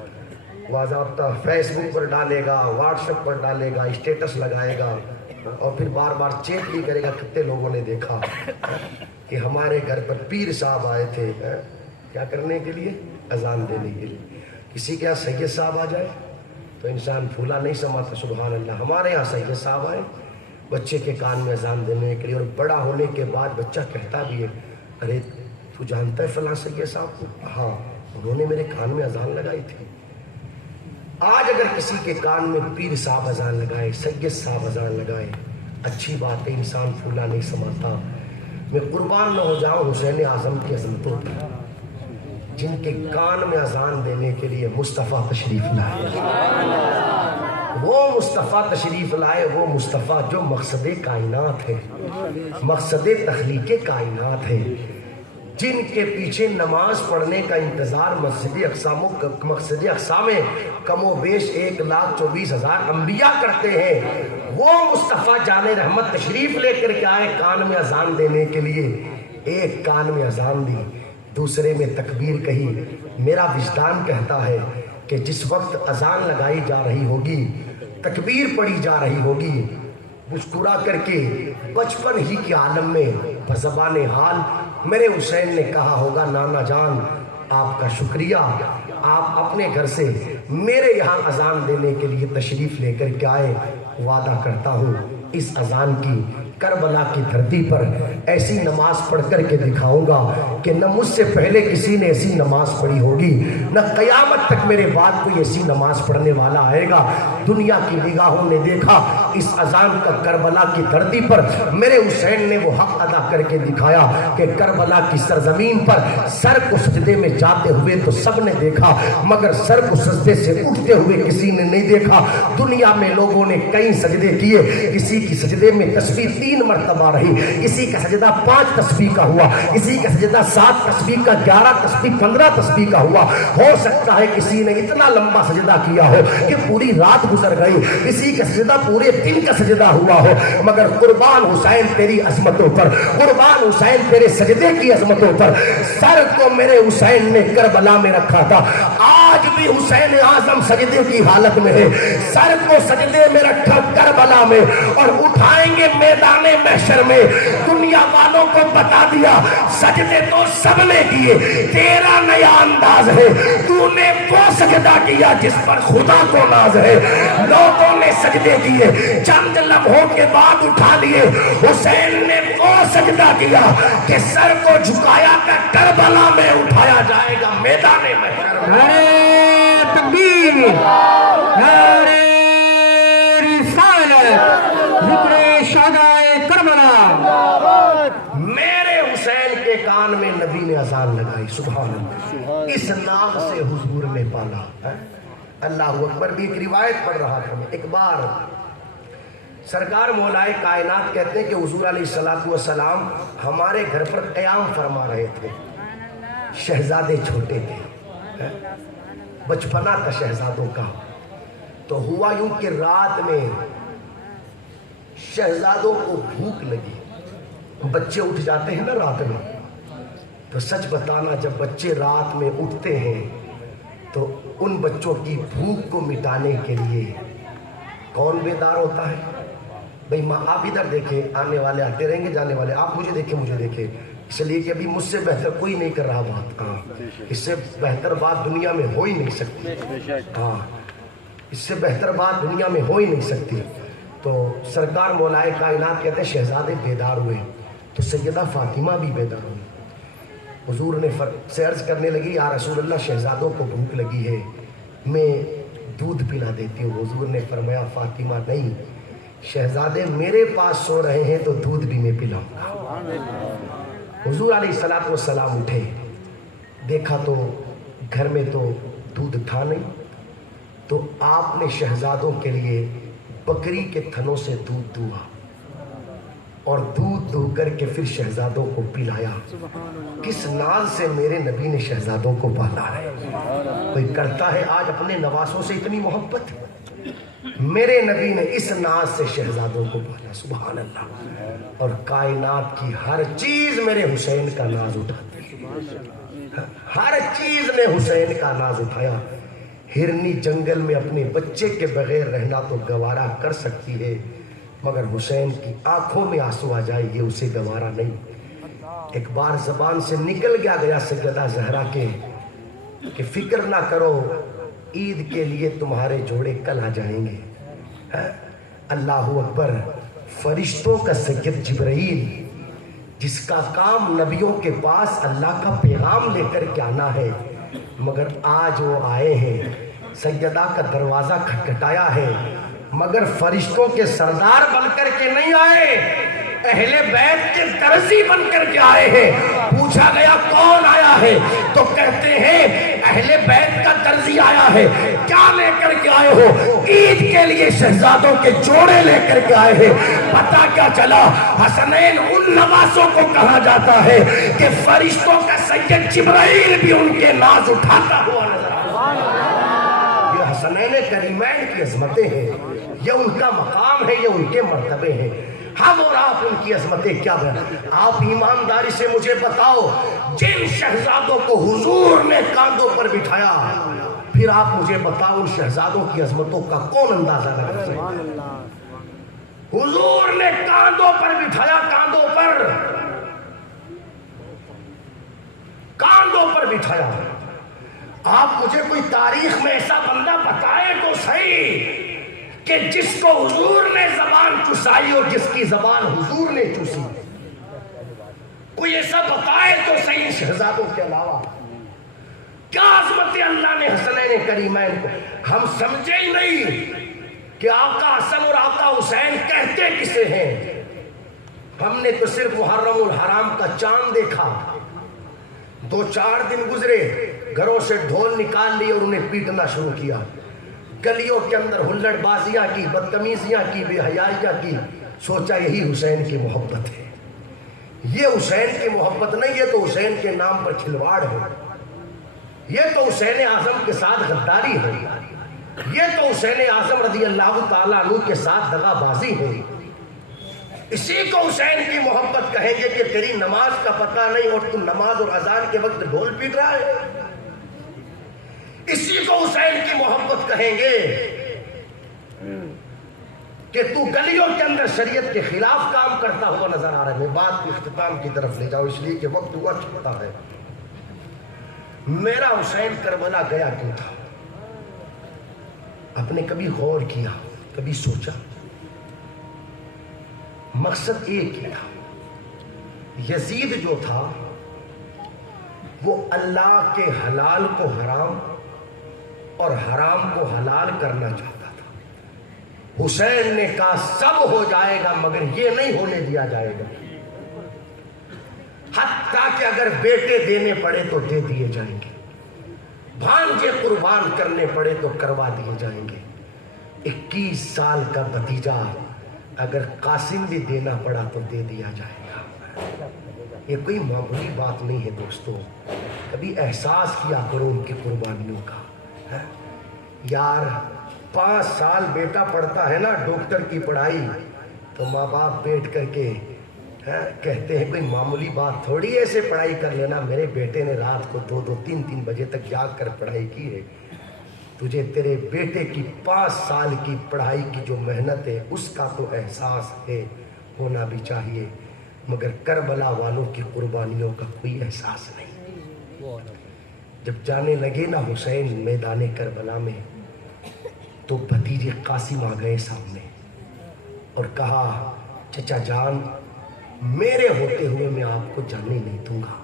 باضابطہ فیس بک پر ڈالے گا, واٹس ایپ پر ڈالے گا, اسٹیٹس لگائے گا اور پھر بار بار چیک بھی کرے گا کتنے لوگوں نے دیکھا کہ ہمارے گھر پر پیر صاحب آئے تھے. کیا کرنے کے لیے؟ اذان دینے کے لیے. کسی کے یہاں سید صاحب آ جائے تو انسان پھولا نہیں سماتا. سبحان اللہ. ہمارے یہاں سید صاحب آئے بچے کے کان میں اذان دینے کے لیے, اور بڑا ہونے کے بعد بچہ کہتا بھی ہے ارے تو جانتا ہے فلاں سید صاحب کو؟ ہاں, انہوں نے میرے کان میں اذان لگائی تھی. آج اگر کسی کے کان میں پیر صاحب اذان لگائے, سید صاحب اذان لگائے, اچھی بات ہے, انسان پھولا نہیں سماتا. میں قربان نہ ہو جاؤں حسین اعظم کی عظمتوں پر جن کے کان میں اذان دینے کے لیے مصطفیٰ تشریف لائے. وہ مصطفیٰ تشریف لائے، وہ مصطفیٰ جو مقصد کائنات ہے، مقصد تخلیق کائنات ہے، جن کے پیچھے نماز پڑھنے کا انتظار مقصد اقسام میں کم و بیش 1,24,000 انبیاء کرتے ہیں، وہ مصطفیٰ جان رحمت تشریف لے کر کے آئے کان میں اذان دینے کے لیے۔ ایک کان میں اذان دی، دوسرے میں تکبیر کہی۔ میرا وجدان کہتا ہے کہ جس وقت اذان لگائی جا رہی ہوگی، تکبیر پڑھی جا رہی ہوگی، مسکرا کر کے بچپن ہی کے عالم میں بزبان حال میرے حسین نے کہا ہوگا، نانا جان آپ کا شکریہ، آپ اپنے گھر سے میرے یہاں اذان دینے کے لیے تشریف لے کر کے آئے۔ وعدہ کرتا ہوں اس اذان کی کربلا کی دھرتی پر ایسی نماز پڑھ کر کے دکھاؤں گا کہ نہ مجھ سے پہلے کسی نے ایسی نماز پڑھی ہوگی، نہ قیامت تک میرے بعد کوئی ایسی نماز پڑھنے والا آئے گا۔ دنیا کی نگاہوں نے دیکھا اس اذان کا کربلا کی دھرتی پر میرے حسین نے وہ حق ادا کر کے دکھایا کہ کربلا کی سرزمین پر سر کو سجدے میں جاتے ہوئے تو سب نے دیکھا، مگر سر کو سجدے سے اٹھتے ہوئے کسی نے نہیں دیکھا۔ دنیا میں لوگوں نے کئی سجدے کیے، کسی کی سجدے میں تسبیح 3 مرتبہ رہی، کسی کا سجدہ 5 تسبیح کا ہوا، کسی کا سجدہ 7 تسبیح کا، 11 تسبیح، 15 تسبیح کا ہوا۔ ہو سکتا ہے کسی نے اتنا لمبا سجدہ کیا ہو کہ پوری رات گزر گئی، کسی کا سجدہ پورے دن کا سجدہ ہوا ہو، مگر قربان حسین تیری عظمتوں پر، قربان حسین تیرے سجدے کی عظمتوں پر، سر کو میرے حسین نے کربلا میں رکھا تھا۔ آج بھی حسین اعظم سجدے کی حالت میں ہے، سر کو سجدے میں رکھا کربلا میں، اور اٹھائیں گے میدان محشر میں۔ دنیا والوں کو بتا دیا سجدے تو سب نے کیے، تیرا نیا انداز ہے، تو نے وہ سجدہ کیا جس پر خدا کو ناز ہے۔ لوگوں نے سجدے کیے، چند لمحوں کے بعد اٹھا لیے، حسین نے وہ سجدہ کیا کہ سر کو جھکایا کر کربلا میں اٹھایا جائے گا میدان محشر میں۔ نعرے تکبیر، نعرے رسالت، ذکر شہدائے کربلا۔ میرے حسین کے کان میں نبی نے اذان لگائی، سبحان اللہ، اس نام سے حضور نے پالا۔ اللہ اکبر۔ بھی ایک روایت پڑھ رہا تھا میں، ایک بار سرکار مولائے کائنات کہتے ہیں کہ حضور علیہ السلام ہمارے گھر پر قیام فرما رہے تھے، شہزادے چھوٹے تھے، بچپنا تھا شہزادوں کا۔ تو ہوا یوں کہ رات میں شہزادوں کو بھوک لگی، بچے اٹھ جاتے ہیں نا رات میں، تو سچ بتانا جب بچے رات میں اٹھتے ہیں تو ان بچوں کی بھوک کو مٹانے کے لیے کون بیدار ہوتا ہے؟ بھئی ماں، آپ ادھر دیکھیں، آنے والے آتے رہیں گے، جانے والے، آپ مجھے دیکھیں مجھے دیکھیں، اس لیے کہ ابھی مجھ سے بہتر کوئی نہیں کر رہا بات۔ ہاں، اس سے بہتر بات دنیا میں ہو ہی نہیں سکتی۔ ہاں، اس سے بہتر بات دنیا میں ہو ہی نہیں سکتی۔ تو سرکار مولائے کائنات کہتے ہیں شہزادے بیدار ہوئے، تو سیدہ فاطمہ بھی بیدار ہوئی۔ حضور نے سے عرض کرنے لگی، یا رسول اللہ شہزادوں کو بھوک لگی ہے، میں دودھ پلا دیتی ہوں۔ حضور نے فرمایا فاطمہ نہیں، شہزادے میرے پاس سو رہے ہیں تو دودھ بھی میں پلاؤں گا۔ حضور علیہ السلام اٹھے، دیکھا تو گھر میں تو دودھ تھا نہیں، تو آپ نے شہزادوں کے لیے بکری کے تھنوں سے دودھ دھوا اور دودھ دھو کر کے پھر شہزادوں کو پلایا۔ کس ناز سے میرے نبی نے شہزادوں کو پالا ہے۔ کوئی کرتا ہے آج اپنے نواسوں سے اتنی محبت؟ میرے نبی نے اس ناز سے شہزادوں کو پالا، سبحان اللہ۔ اور کائنات کی ہر چیز میرے حسین کا ناز اٹھاتی ہے، ہر چیز نے حسین کا ناز اٹھایا۔ ہرنی جنگل میں اپنے بچے کے بغیر رہنا تو گوارا کر سکتی ہے، مگر حسین کی آنکھوں میں آنسو آ جائے یہ اسے گوارا نہیں۔ ایک بار زبان سے نکل گیا سیدہ زہرا کے کہ فکر نہ کرو، عید کے لیے تمہارے جوڑے کل آ جائیں گے۔ اللہ اکبر۔ فرشتوں کا سید جبرائیل، جس کا کام نبیوں کے پاس اللہ کا پیغام لے کر کے آنا ہے، مگر آج وہ آئے ہیں، سیدہ کا دروازہ کھٹکھٹایا ہے، مگر فرشتوں کے سردار بن کر کے نہیں آئے، اہل بیت کے درزی بن کر کے آئے ہیں۔ پوچھا گیا کون آیا ہے تو کہتے ہیں اہل بیت کا درزی آیا ہے، کیا لے کر کے آئے ہو؟ عید کے لیے شہزادوں کے جوڑے لے کر کے آئے ہیں۔ پتہ کیا چلا؟ حسنین ان نوازوں کو کہا جاتا ہے کہ فرشتوں کا سید جبرائیل بھی ان کے ناز اٹھاتا ہوا نظر آتا ہے۔ یہ حسنین کریمین کی عظمتیں ہیں، یہ ان کا مقام ہے، یہ ان کے مرتبے ہیں۔ ہم اور آپ ان کی عظمتیں کیا بیان؟ آپ ایمانداری سے مجھے بتاؤ، جن شہزادوں کو حضور نے کاندھوں پر بٹھایا، پھر آپ مجھے بتاؤ ان شہزادوں کی عظمتوں کا کون اندازہ لگا سکتا؟ حضور نے کاندھوں پر بٹھایا، کاندھوں پر بٹھایا۔ آپ مجھے کوئی تاریخ میں ایسا بندہ بتائے تو صحیح کہ جس کو حضور نے زبان چسائی اور جس کی زبان حضور نے چوسی۔ کوئی ایسا بتائے تو صحیح شہزادوں کے علاوہ۔ کیا عظمت اللہ نے حسنین کریمین کو، ہم سمجھے ہی نہیں کہ آقا حسن اور آقا حسین کہتے کسے ہیں۔ ہم نے تو صرف محرم الحرام کا چاند دیکھا، 2-4 دن گزرے، گھروں سے ڈھول نکال لیے اور انہیں پیٹنا شروع کیا، گلیوں کے اندر ہلڑ بازیاں کی، بدتمیزیاں کی، بے حیائیاں کی۔ سوچا یہی حسین کی محبت ہے۔ یہ حسین کی محبت نہیں، یہ تو حسین کے نام پر کھلواڑ ہے، یہ تو حسین اعظم کے ساتھ غداری ہے، یہ تو حسین اعظم رضی اللہ تعالیٰ عنہ کے ساتھ دغا بازی ہے۔ اسی کو حسین کی محبت کہیں گے کہ تیری نماز کا پتہ نہیں اور تم نماز اور اذان کے وقت ڈھول پیٹ رہا ہے۔ اسی کو حسین کی محبت کہیں گے کہ تو گلیوں کے اندر شریعت کے خلاف کام کرتا ہوا نظر آ رہا ہے۔ میں بات کو اختتام کی طرف لے جاؤ، اس لیے کہ وقت ہوا چکتا ہے۔ میرا حسین کربلا گیا کیوں تھا؟ آپ نے کبھی غور کیا، کبھی سوچا؟ مقصد ایک ہی تھا۔ یزید جو تھا وہ اللہ کے حلال کو حرام اور حرام کو حلال کرنا چاہتا تھا۔ حسین نے کہا سب ہو جائے گا مگر یہ نہیں ہونے دیا جائے گا، حتیٰ کہ اگر بیٹے دینے پڑے تو دے دیے جائیں گے، بھانجے قربان کرنے پڑے تو کروا دیے جائیں گے۔ 21 سال کا بھتیجا اگر قاسم بھی دینا پڑا تو دے دیا جائے گا۔ یہ کوئی معمولی بات نہیں ہے دوستو، کبھی احساس کیا کرو ان کی قربانیوں کا۔ یار 5 سال بیٹا پڑھتا ہے نا ڈاکٹر کی پڑھائی، تو ماں باپ بیٹھ کر کے کہتے ہیں کوئی معمولی بات تھوڑی ایسے پڑھائی کر لینا۔ میرے بیٹے نے رات کو 2-2, 3-3 بجے تک جاگ کر پڑھائی کی ہے، تجھے تیرے بیٹے کی 5 سال کی پڑھائی کی جو محنت ہے اس کا تو احساس ہے، ہونا بھی چاہیے، مگر کربلا والوں کی قربانیوں کا کوئی احساس نہیں۔ جب جانے لگے نا حسین میدان کربلا میں، تو بھتیجے قاسم آ گئے سامنے اور کہا چچا جان میرے ہوتے ہوئے میں آپ کو جانے نہیں دوں گا۔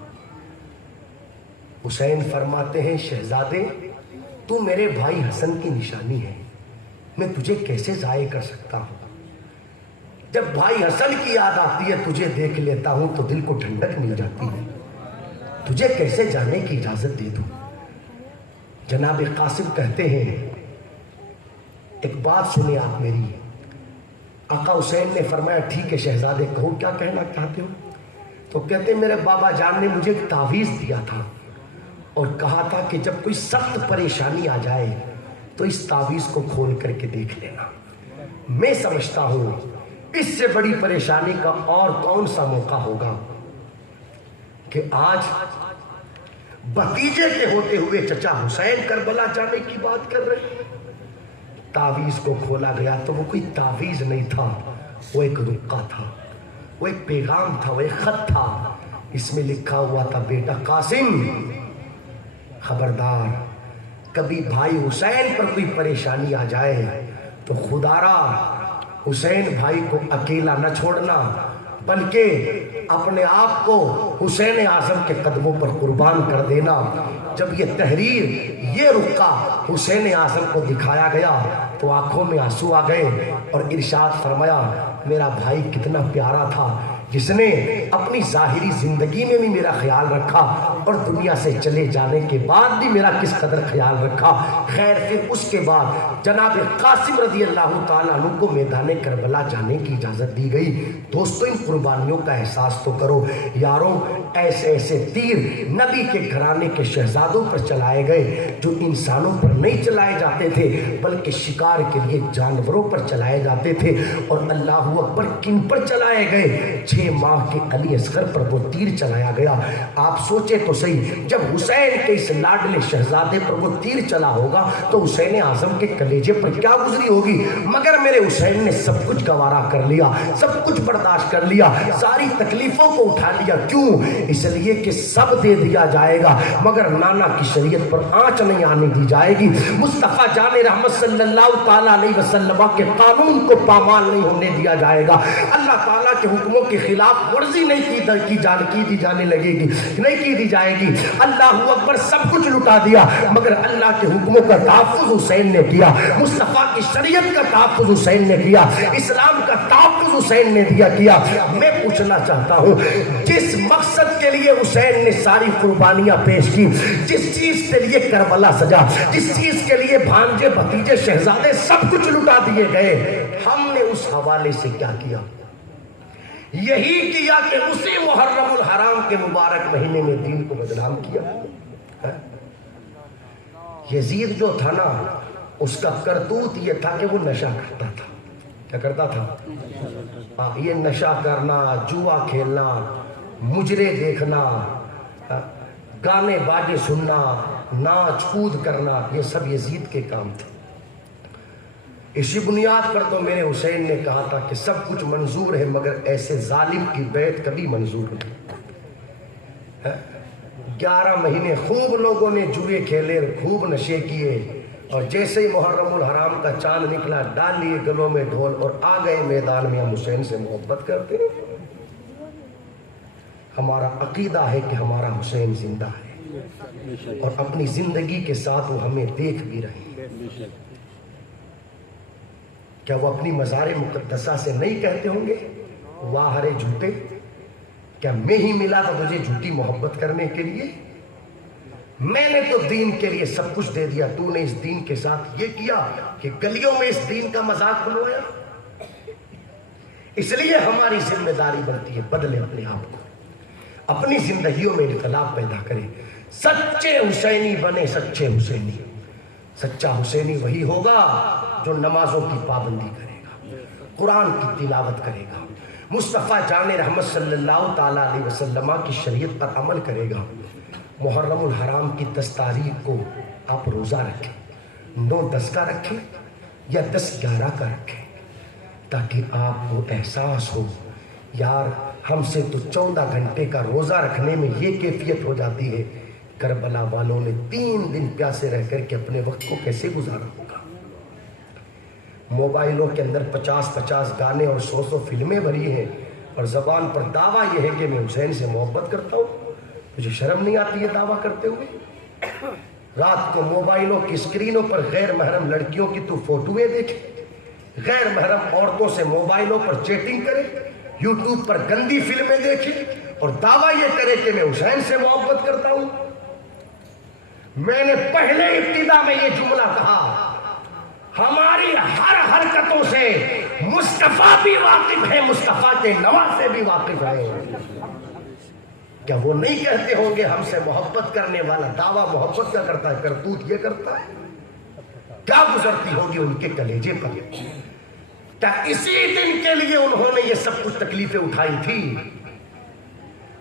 حسین فرماتے ہیں شہزادے تو میرے بھائی حسن کی نشانی ہے، میں تجھے کیسے ضائع کر سکتا ہوں؟ جب بھائی حسن کی یاد آتی ہے تجھے دیکھ لیتا ہوں تو دل کو ٹھنڈک مل جاتی ہے، تجھے کیسے جانے کی اجازت دے دوں؟ جناب قاسم کہتے ہیں ایک بات سنیں آپ میری۔ آقا حسین نے فرمایا ٹھیک ہے شہزادے کہو کیا کہنا چاہتے ہو؟ تو کہتے میرے بابا جان نے مجھے ایک تعویذ دیا تھا اور کہا تھا کہ جب کوئی سخت پریشانی آ جائے تو اس تعویذ کو کھول کر کے دیکھ لینا۔ میں سمجھتا ہوں اس سے بڑی پریشانی کا اور کون سا موقع ہوگا کہ آج بھتیجے کے ہوتے ہوئے چچا حسین کربلا جانے کی بات کر رہے ہیں۔ تعویذ کو کھولا گیا تو وہ کوئی تعویذ نہیں تھا، وہ ایک رقعہ تھا، وہ ایک پیغام تھا، وہ ایک خط تھا۔ اس میں لکھا ہوا تھا بیٹا قاسم خبردار کبھی بھائی حسین پر کوئی پریشانی آ جائے تو خدارا حسین بھائی کو اکیلا نہ چھوڑنا، بلکہ اپنے آپ کو حسین اعظم کے قدموں پر قربان کر دینا۔ جب یہ تحریر یہ رقعہ حسین اعظم کو دکھایا گیا تو آنکھوں میں آنسو آ گئے اور ارشاد فرمایا میرا بھائی کتنا پیارا تھا، جس نے اپنی ظاہری زندگی میں بھی میرا خیال رکھا اور دنیا سے چلے جانے کے بعد بھی میرا کس قدر خیال رکھا. خیر پھر اس کے بعد جناب قاسم رضی اللہ تعالیٰ عنہ کو میدان کربلا جانے کی اجازت دی گئی. دوستو ان قربانیوں کا احساس تو کرو یاروں. ایسے ایسے تیر نبی کے گھرانے کے شہزادوں پر چلائے گئے جو انسانوں پر نہیں چلائے جاتے تھے بلکہ شکار کے لیے جانوروں پر چلائے جاتے تھے. اور اللہ اکبر کن پر چلائے گئے؟ 6 ماہ کے علی اصغر پر وہ تیر چلایا گیا. آپ سوچے تو صحیح جب حسین کے اس لاڈلے شہزادے پر وہ تیر چلا ہوگا تو حسین اعظم کے کلیجے پر کیا گزری ہوگی. مگر میرے حسین نے سب کچھ گوارا کر لیا, سب کچھ برداشت کر لیا, ساری تکلیفوں کو اٹھا لیا. کیوں؟ اس لیے کہ سب دے دیا جائے گا مگر نانا کی شریعت پر آنچ نہیں آنے دی جائے گی. مصطفیٰ جان رحمت صلی اللہ تعالیٰ علیہ وسلم کے قانون کو پامال نہیں ہونے دیا جائے گا. اللہ تعالیٰ کے حکموں کے خلاف ورزی نہیں کی دی جانے لگے گی, نہیں کی دی جائے گی. اللہ اکبر سب کچھ لٹا دیا مگر اللہ کے حکموں کا تحفظ حسین نے کیا, مصطفیٰ کی شریعت کا تحفظ حسین نے کیا, اسلام کا تحفظ حسین نے کیا. میں پوچھنا چاہتا ہوں جس مقصد کے لیے حسین نے ساری قربانیاں پیش کی, جس چیز کے لیے کربلا سجا, جس چیز کے لیے بھانجے بھتیجے شہزادے سب کچھ لٹا دیے گئے, ہم نے اس حوالے سے کیا کیا؟ یہی کیا کہ اسی محرم الحرام کے مبارک مہینے میں دین کو بدنام کیا. یزید جو تھا نا اس کا کرتوت یہ تھا کہ وہ نشہ کرتا تھا. کیا کرتا تھا؟ یہ نشہ کرنا, جوا کھیلنا, مجرے دیکھنا, گانے باجے سننا, ناچ کود کرنا, یہ سب یزید کے کام تھے. اسی بنیاد پر تو میرے حسین نے کہا تھا کہ سب کچھ منظور ہے مگر ایسے ظالم کی بیعت کبھی منظور نہیں. 11 مہینے خوب لوگوں نے جوئے کھیلے, خوب نشے کیے, اور جیسے ہی محرم الحرام کا چاند نکلا ڈال لیے گلوں میں ڈھول اور آ گئے میدان میں. ہم حسین سے محبت کرتے ہیں, ہمارا عقیدہ ہے کہ ہمارا حسین زندہ ہے اور اپنی زندگی کے ساتھ وہ ہمیں دیکھ بھی رہے ہیں. کیا وہ اپنی مزار مقدسہ سے نہیں کہتے ہوں گے واہ ہرے جھوٹے, کیا میں ہی ملا تھا تجھے جھوٹی محبت کرنے کے لیے؟ میں نے تو دین کے لیے سب کچھ دے دیا, تو نے اس دین کے ساتھ یہ کیا کہ گلیوں میں اس دین کا مذاق بنوایا. اس لیے ہماری ذمہ داری بنتی ہے بدلے اپنے آپ کو, اپنی زندگیوں میں انقلاب پیدا کریں, سچے حسینی بنے. سچے حسینی, سچا حسینی وہی ہوگا جو نمازوں کی پابندی کرے گا, قرآن کی تلاوت کرے گا, مصطفیٰ جان رحمت صلی اللہ تعالیٰ علیہ وسلم کی شریعت پر عمل کرے گا. محرم الحرام کی 10 تاریخ کو آپ روزہ رکھیں, 9-10 کا رکھیں یا 10-11 کا رکھیں, تاکہ آپ کو احساس ہو یار ہم سے تو 14 گھنٹے کا روزہ رکھنے میں یہ کیفیت ہو جاتی ہے, کربلا والوں نے 3 دن پیاسے رہ کر کے اپنے وقت کو کیسے گزارا ہوگا. موبائلوں کے اندر 50-50 گانے اور 100 فلمیں بھری ہیں اور زبان پر دعویٰ یہ ہے کہ میں حسین سے محبت کرتا ہوں. مجھے شرم نہیں آتی یہ دعویٰ کرتے ہوئے؟ رات کو موبائلوں کی اسکرینوں پر غیر محرم لڑکیوں کی تو فوٹویں دیکھے, غیر محرم عورتوں سے موبائلوں پر چیٹنگ کرے, یوٹیوب پر گندی فلمیں دیکھے اور دعویٰ یہ کرے کہ میں حسین سے محبت کرتا ہوں. میں نے پہلے ابتدا میں یہ جملہ کہا, ہماری ہر حرکتوں سے مصطفیٰ بھی واقف ہے, مصطفیٰ کے نواسے بھی واقف ہیں. کیا وہ نہیں کہتے ہوں گے ہم سے محبت کرنے والا دعویٰ محبت کا کرتا ہے, کرتوت یہ کرتا ہے؟ کیا گزرتی ہوگی ان کے کلیجے پر؟ کیا اسی دن کے لیے انہوں نے یہ سب کچھ تکلیفیں اٹھائی تھی؟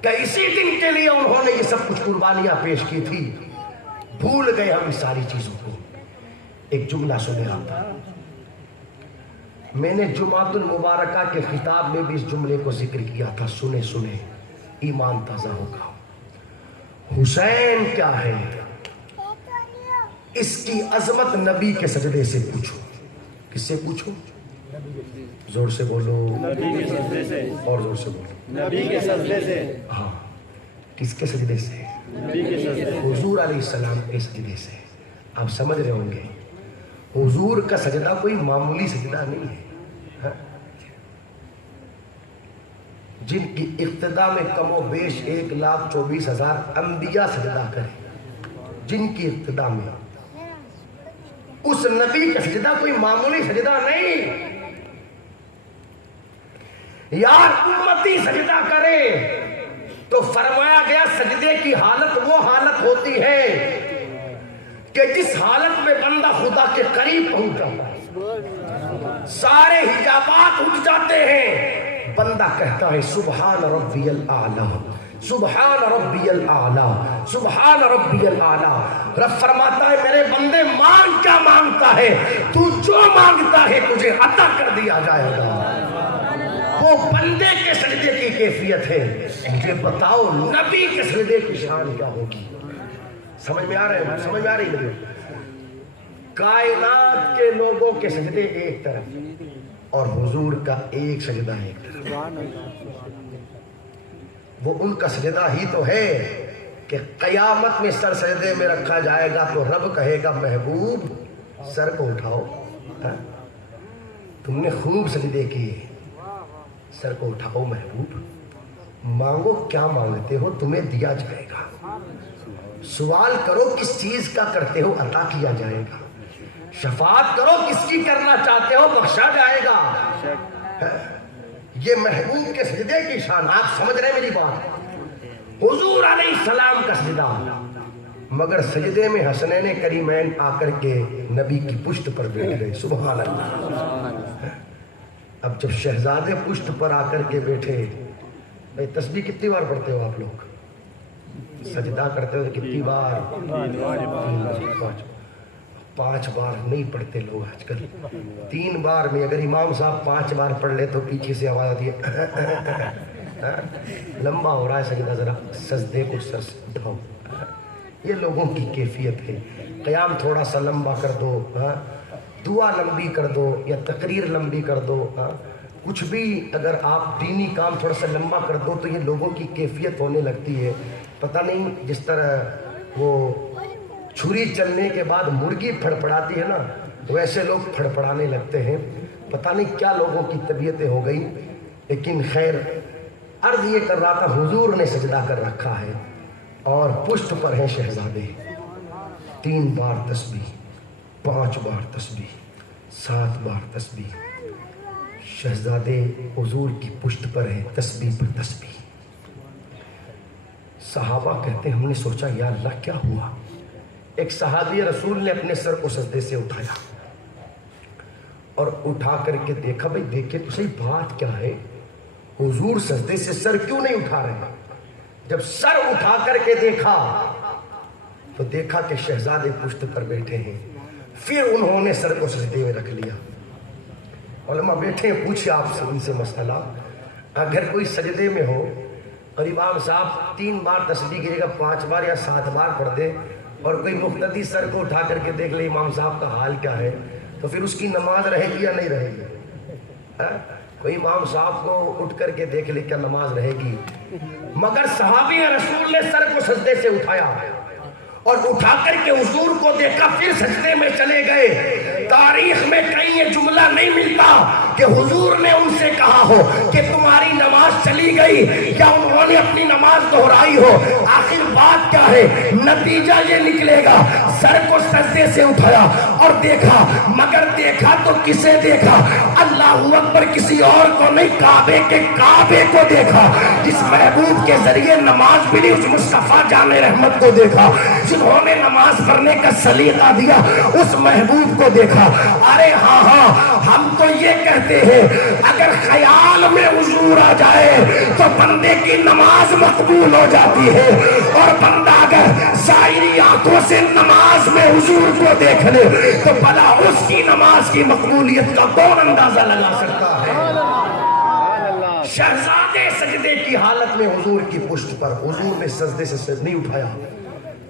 کیا اسی دن کے لیے انہوں نے یہ سب کچھ قربانیاں پیش کی تھی؟ بھول گئے ہم اس ساری چیزوں کو. ایک جملہ سنے آپ, میں نے جمعۃ المبارکہ کے خطاب میں بھی اس جملے کو ذکر کیا تھا, سنے سنے ایمان تازہ ہوگا. حسین کیا ہے, اس کی عظمت نبی کے سجدے سے پوچھو. کس سے پوچھو؟ زور سے بولو, اور زور سے بولو. نبی کے سجدے سے. ہاں, کس کے سجدے سے؟ حضور علیہ السلام کے سجدے سے. آپ سمجھ رہے ہوں گے حضور کا سجدہ کوئی معمولی سجدہ نہیں ہے. جن کی ابتدا میں کم و بیش 1,24,000 انبیاء سجدہ کریں، جن کی ابتدا میں اس نبی کا سجدہ کوئی معمولی سجدہ نہیں، یار امتی سجدہ کرے تو فرمایا گیا سجدے کی حالت وہ حالت ہوتی ہے کہ جس حالت میں بندہ خدا کے قریب پہنچ جاتا ہے، سارے حجابات اٹھ جاتے ہیں، بندہ کہتا ہے سبحان ربی الاعلیٰ، سبحان ربی الاعلیٰ، سبحان ربی الاعلیٰ۔ رب فرماتا ہے میرے بندے مانگ کیا مانگتا ہے، تو جو مانگتا ہے تجھے عطا کر دیا جائے گا۔ وہ بندے کے سجدے کی کیفیت ہے، مجھے بتاؤ نبی کے سجدے کی شان کیا ہوگی؟ سمجھ میں آ رہے ہیں؟ سمجھ میں آ رہی ہے؟ کائنات کے لوگوں کے سجدے ایک طرف اور حضور کا ایک سجدہ ایک طرف، وہ ان کا سجدہ ہی تو ہے کہ قیامت میں سر سجدے میں رکھا جائے گا تو رب کہے گا محبوب سر کو اٹھاؤ، تم نے خوب سجدے کیے، سر کو اٹھاؤ محبوب، مانگو کیا مانگتے ہو تمہیں دیا جائے گا، سوال کرو کس چیز کا کرتے ہو عطا کیا جائے گا، شفاعت کرو کس کی کرنا چاہتے ہو بخشا جائے گا۔ یہ محبوب کے سجدے کی شان، آپ سمجھ رہے ہیں میری بات؟ حضور علیہ السلام کا سجدہ، مگر سجدے میں حسنین کریمین آ کر کے نبی کی پشت پر بیٹھ گئے، سبحان اللہ۔ اب جب شہزادے پشت پر آ کر کے بیٹھے، بھائی تسبیح کتنی بار پڑھتے ہو آپ لوگ؟ سجدہ کرتے ہو کتنی بار؟ 5 بار نہیں پڑھتے لوگ آج کل، 3 بار میں اگر امام صاحب 5 بار پڑھ لے تو پیچھے سے آواز آتی ہے لمبا ہو رہا ہے سجدہ، ذرا سجدے کو سر سے اٹھاؤ۔ یہ لوگوں کی کیفیت ہے، قیام تھوڑا سا لمبا کر دو، دعا لمبی کر دو یا تقریر لمبی کر دو، کچھ بھی اگر آپ دینی کام تھوڑا سا لمبا کر دو تو یہ لوگوں کی کیفیت ہونے لگتی ہے۔ پتہ نہیں جس طرح وہ چھری چلنے کے بعد مرغی پھڑپڑاتی ہے نا، ویسے لوگ پھڑپڑانے لگتے ہیں، پتہ نہیں کیا لوگوں کی طبیعتیں ہو گئی۔ لیکن خیر، عرض یہ کر رہا تھا حضور نے سجدہ کر رکھا ہے اور پشت پر ہیں شہزادے، 3 بار تسبیح، 5 بار تسبیح، 7 بار تسبیح، شہزادے حضور کی پشت پر ہیں، تسبیح پر تسبیح۔ صحابہ کہتے ہیں ہم نے سوچا یا اللہ کیا ہوا؟ ایک صحابی رسول نے اپنے سر کو سجدے سے اٹھایا اور اٹھا کر کے دیکھا، بھائی دیکھیں تو صحیح بات کیا ہے، حضور سجدے سے سر کیوں نہیں اٹھا رہے؟ جب سر اٹھا کر کے دیکھا تو دیکھا کہ شہزادے پشت پر بیٹھے ہیں، پھر انہوں نے سر کو سجدے میں رکھ لیا۔ علماء بیٹھے ہیں، پوچھے آپ سے ان سے مسئلہ، اگر کوئی سجدے میں ہو اور امام صاحب 3 بار تسبیح کی جگہ 5 بار یا 7 بار پڑھ دے اور کوئی مقتدی سر کو اٹھا کر کے دیکھ لے امام صاحب کا حال کیا ہے، تو پھر اس کی نماز رہے گی یا نہیں رہے گی؟ کوئی امام صاحب کو اٹھ کر کے دیکھ لے کیا نماز رہے گی؟ مگر صحابی رسول نے سر کو سجدے سے اٹھایا اور اٹھا کر کے حضور کو دیکھا، پھر سجدے میں چلے گئے۔ تاریخ میں کہیں یہ جملہ نہیں ملتا کہ حضور نے ان سے کہا ہو کہ تمہاری نماز چلی گئی یا انہوں نے اپنی نماز دہرائی ہو۔ آخر بات کیا ہے؟ نتیجہ یہ نکلے گا، سر کو سجدے سے اٹھایا اور دیکھا، مگر دیکھا تو کسے دیکھا؟ اللہ اکبر، کسی اور کو نہیں، کعبے کے کعبے کو دیکھا، جس محبوب کے ذریعے نماز ملی، اس مصطفیٰ جان رحمت کو دیکھا، جنہوں نے نماز پڑھنے کا سلیقہ دیا، اس محبوب کو دیکھا۔ ارے ہاں ہاں، ہم تو یہ کہتے ہیں اگر خیال میں حضور آ جائے تو بندے کی نماز مقبول ہو جاتی ہے، اور بندہ اگر ظاہری آنکھوں سے نماز میں حضور کو دیکھ لے تو بھلا اس کی نماز کی مقبولیت کا کون اندازہ لگا سکتا ہے؟ شہزادے سجدے کی حالت میں حضور کی پشت پر، حضور نے سجدے سے سر نہیں اٹھایا،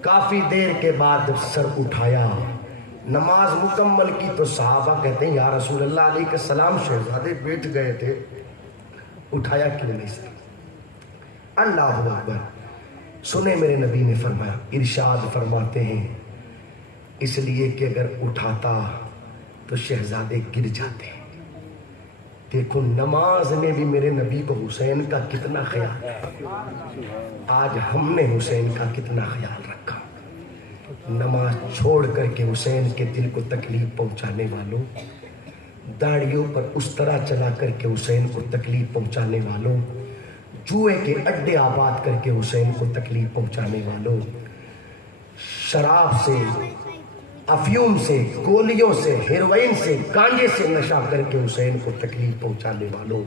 کافی دیر کے بعد جب سر اٹھایا، نماز مکمل کی تو صحابہ کہتے ہیں یا رسول اللہ علیہ السلام شہزادے بیٹھ گئے تھے، اٹھایا کیوں نہیں سر؟ اللہ اکبر، سنے میرے نبی نے فرمایا، ارشاد فرماتے ہیں اس لیے کہ اگر اٹھاتا تو شہزادے گر جاتے، دیکھو نماز میں بھی میرے نبی کو حسین کا کتنا خیال ہے. آج ہم نے حسین کا کتنا خیال رکھا. نماز چھوڑ کر کے حسین کے دل کو تکلیف پہنچانے والوں، داڑھیوں پر اس طرح چلا کر کے حسین کو تکلیف پہنچانے والوں، جوئے کے اڈے آباد کر کے حسین کو تکلیف پہنچانے والوں، شراب سے، افیون سے، گولیوں سے، ہیروئن سے، گانجے سے نشہ کر کے حسین کو تکلیف پہنچانے والوں،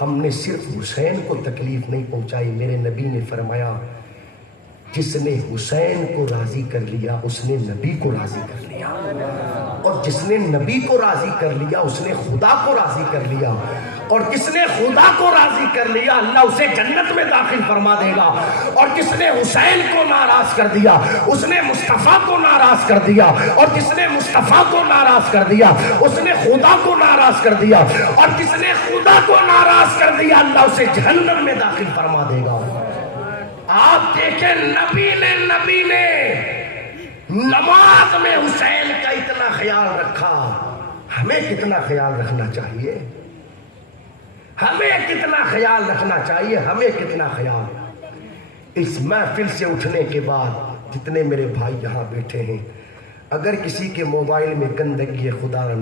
ہم نے صرف حسین کو تکلیف نہیں پہنچائی. میرے نبی نے فرمایا جس نے حسین کو راضی کر لیا اس نے نبی کو راضی کر لیا، اور جس نے نبی کو راضی کر لیا اس نے خدا کو راضی کر لیا، اور جس نے خدا کو راضی کر لیا اللہ اسے جنت میں داخل فرما دے گا، اور جس نے حسین کو ناراض کر دیا اس نے مصطفیٰ کو ناراض کر دیا، اور جس نے مصطفیٰ کو ناراض کر دیا اس نے خدا کو ناراض کر دیا، اور جس نے خدا کو ناراض کر دیا اللہ اسے جہنم میں داخل فرما دے گا. آپ دیکھیں نبی نے نماز میں حسین کا اتنا خیال رکھا. ہمیں کتنا خیال رکھنا چاہیے؟ ہمیں کتنا خیال رکھنا چاہیے؟ ہمیں کتنا خیال. اس محفل سے اٹھنے کے بعد جتنے میرے بھائی یہاں بیٹھے ہیں، اگر کسی کے موبائل میں گندگی ہے خدا نہ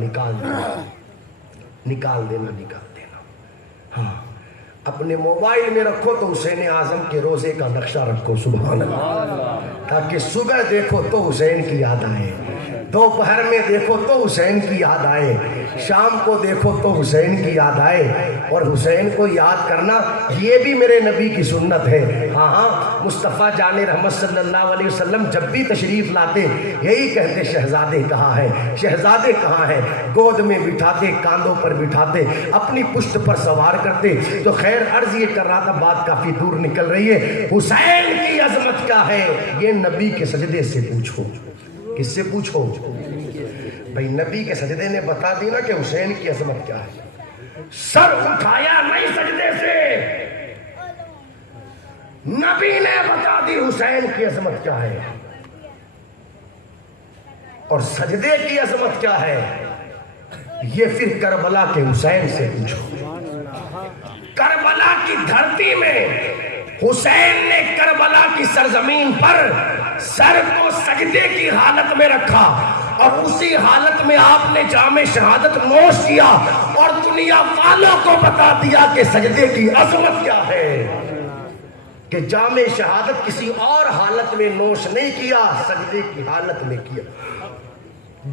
نکال دینا. ہاں اپنے موبائل میں رکھو تو حسین اعظم کے روزے کا نقشہ رکھو، سبحان اللہ، تاکہ صبح دیکھو تو حسین کی یاد آئے، دوپہر میں دیکھو تو حسین کی یاد آئے، شام کو دیکھو تو حسین کی یاد آئے. اور حسین کو یاد کرنا یہ بھی میرے نبی کی سنت ہے. ہاں مصطفیٰ جان رحمت صلی اللہ علیہ وسلم جب بھی تشریف لاتے یہی کہتے شہزادے کہاں ہے، شہزادے کہاں ہے. گود میں بٹھاتے، کاندھوں پر بٹھاتے، اپنی پشت پر سوار کرتے. تو خیر عرض یہ کر رہا تھا، بات کافی دور نکل رہی ہے. حسین کی عظمت کیا ہے یہ نبی کے سجدے سے پوچھو. کس سے پوچھو بھائی؟ نبی کے سجدے نے بتا دی نا کہ حسین کی عظمت کیا ہے. سر اٹھایا نہیں سجدے سے، نبی نے بتا دی حسین کی عظمت کیا ہے. اور سجدے کی عظمت کیا ہے یہ پھر کربلا کے حسین سے پوچھو. کربلا کی دھرتی میں حسین نے کربلا کی سرزمین پر سر کو سجدے کی حالت میں رکھا، اور اسی حالت میں آپ نے جام شہادت نوش کیا اور دنیا والوں کو بتا دیا کہ سجدے کی عظمت کیا ہے. کہ جام شہادت کسی اور حالت میں نوش نہیں کیا، سجدے کی حالت میں کیا.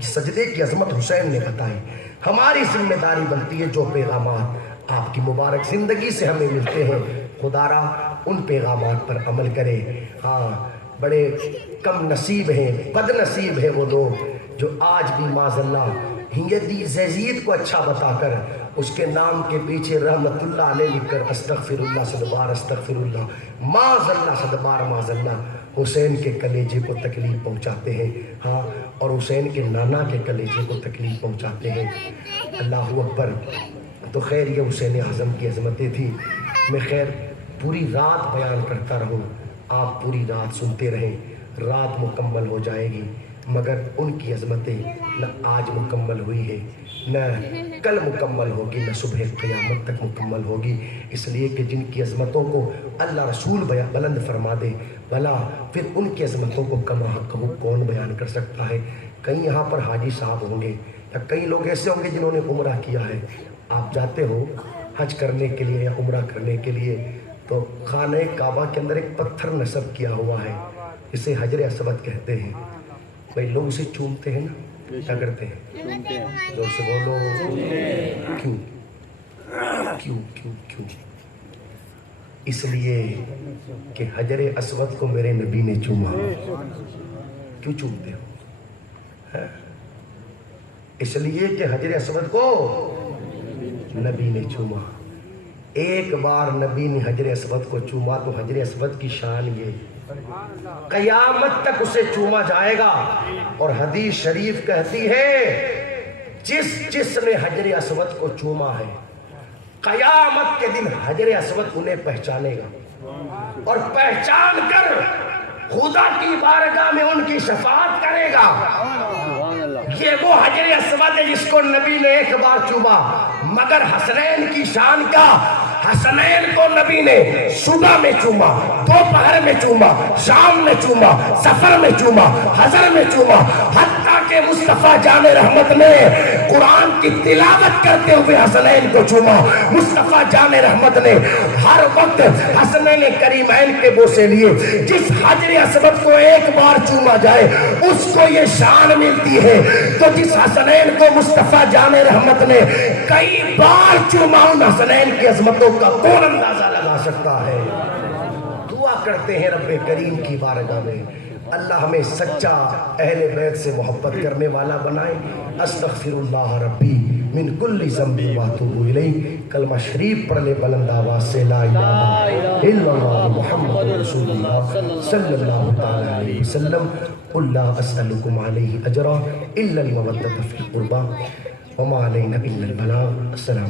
سجدے کی عظمت حسین نے بتائی. ہماری ذمہ داری بنتی ہے جو پیغامات آپ کی مبارک زندگی سے ہمیں ملتے ہیں، خدا را ان پیغامات پر عمل کرے. ہاں بڑے کم نصیب ہیں، بد نصیب ہیں وہ لوگ جو آج بھی معاذ اللہ یزید کو اچھا بتا کر اس کے نام کے پیچھے رحمت اللہ علیہ لکھ کر استغفر اللہ صدبار استغفر اللہ معاذ اللہ صدبار معاذ اللہ حسین کے کلیجے کو تکلیف پہنچاتے ہیں. ہاں اور حسین کے نانا کے کلیجے کو تکلیف پہنچاتے ہیں. اللہ اکبر. تو خیر یہ حسین اعظم کی عظمتیں تھی. میں خیر پوری رات بیان کرتا رہوں، آپ پوری رات سنتے رہیں. رات مکمل ہو جائے گی مگر ان کی عظمتیں نہ آج مکمل ہوئی ہے، نہ کل مکمل ہوگی، نہ صبح قیامت تک مکمل ہوگی. اس لیے کہ جن کی عظمتوں کو اللہ رسول بلند فرما دے بھلا پھر ان کی عظمتوں کو کم حق کون بیان کر سکتا ہے. کئی یہاں پر حاجی صاحب ہوں گے یا کئی لوگ ایسے ہوں گے جنہوں نے عمرہ کیا ہے. آپ جاتے ہو حج کرنے کے لیے یا عمرہ کرنے کے لیے تو خانہ کعبہ کے اندر ایک پتھر نصب کیا ہوا ہے اسے حجر اسود کہتے ہیں. بھائی لوگ اسے چومتے ہیں نا، کیا کرتے ہیں؟ زور سے بولو. کیوں کیوں کیوں کیوں؟ اس لیے کہ حجر اسود کو میرے نبی نے چوما. کیوں چومتے ہو؟ اس لیے کہ حجر اسود کو نبی نے چوما. ایک بار نبی نے حجر اسود کو چوما تو حجر اسود کی شان یہ قیامت تک اسے چوما جائے گا. اور حدیث شریف کہتی ہے جس نے حجر اسود کو چوما ہے قیامت کے دن حجر اسود انہیں پہچانے گا اور پہچان کر خدا کی بارگاہ میں ان کی شفاعت کرے گا. یہ وہ حجر اسود ہے جس کو نبی نے ایک بار چوما. مگر حسنین کی شان کا، حسنین کو نبی نے صبح میں چوما، دوپہر میں چوما، شام میں چوما، سفر میں چوما، حضر میں چوما، حتیٰ کہ مصطفیٰ جان رحمت نے قرآن کی تلاوت کرتے ہوئے حسنین کو چوما۔ مصطفیٰ جان رحمت نے ہر وقت حسنین کریمین کے بوسے لیے۔ جس حجر اسود کو ایک بار چوما جائے اس کو یہ شان ملتی ہے، تو جس حسنین کو مصطفیٰ جان رحمت نے کئی بار چوما، ان حسنین کی عظمتوں کا کون اندازہ لگا سکتا ہے؟ دعا کرتے ہیں رب کریم کی بارگاہ میں اللہ ہمیں سچا اہل بیت سے محبت کرنے والا بنائے۔ استغفر اللہ ربی من کل ذنب واتوب الیہ۔ کلمہ شریف پڑھ لے بلند آواز سے، لا الہ الا اللہ محمد رسول اللہ صلی اللہ تعالی علیہ وسلم۔ قل لا اسألکم علیہ اجرا الا المودۃ فی القربى وما علینا الا البلاغ۔ السلام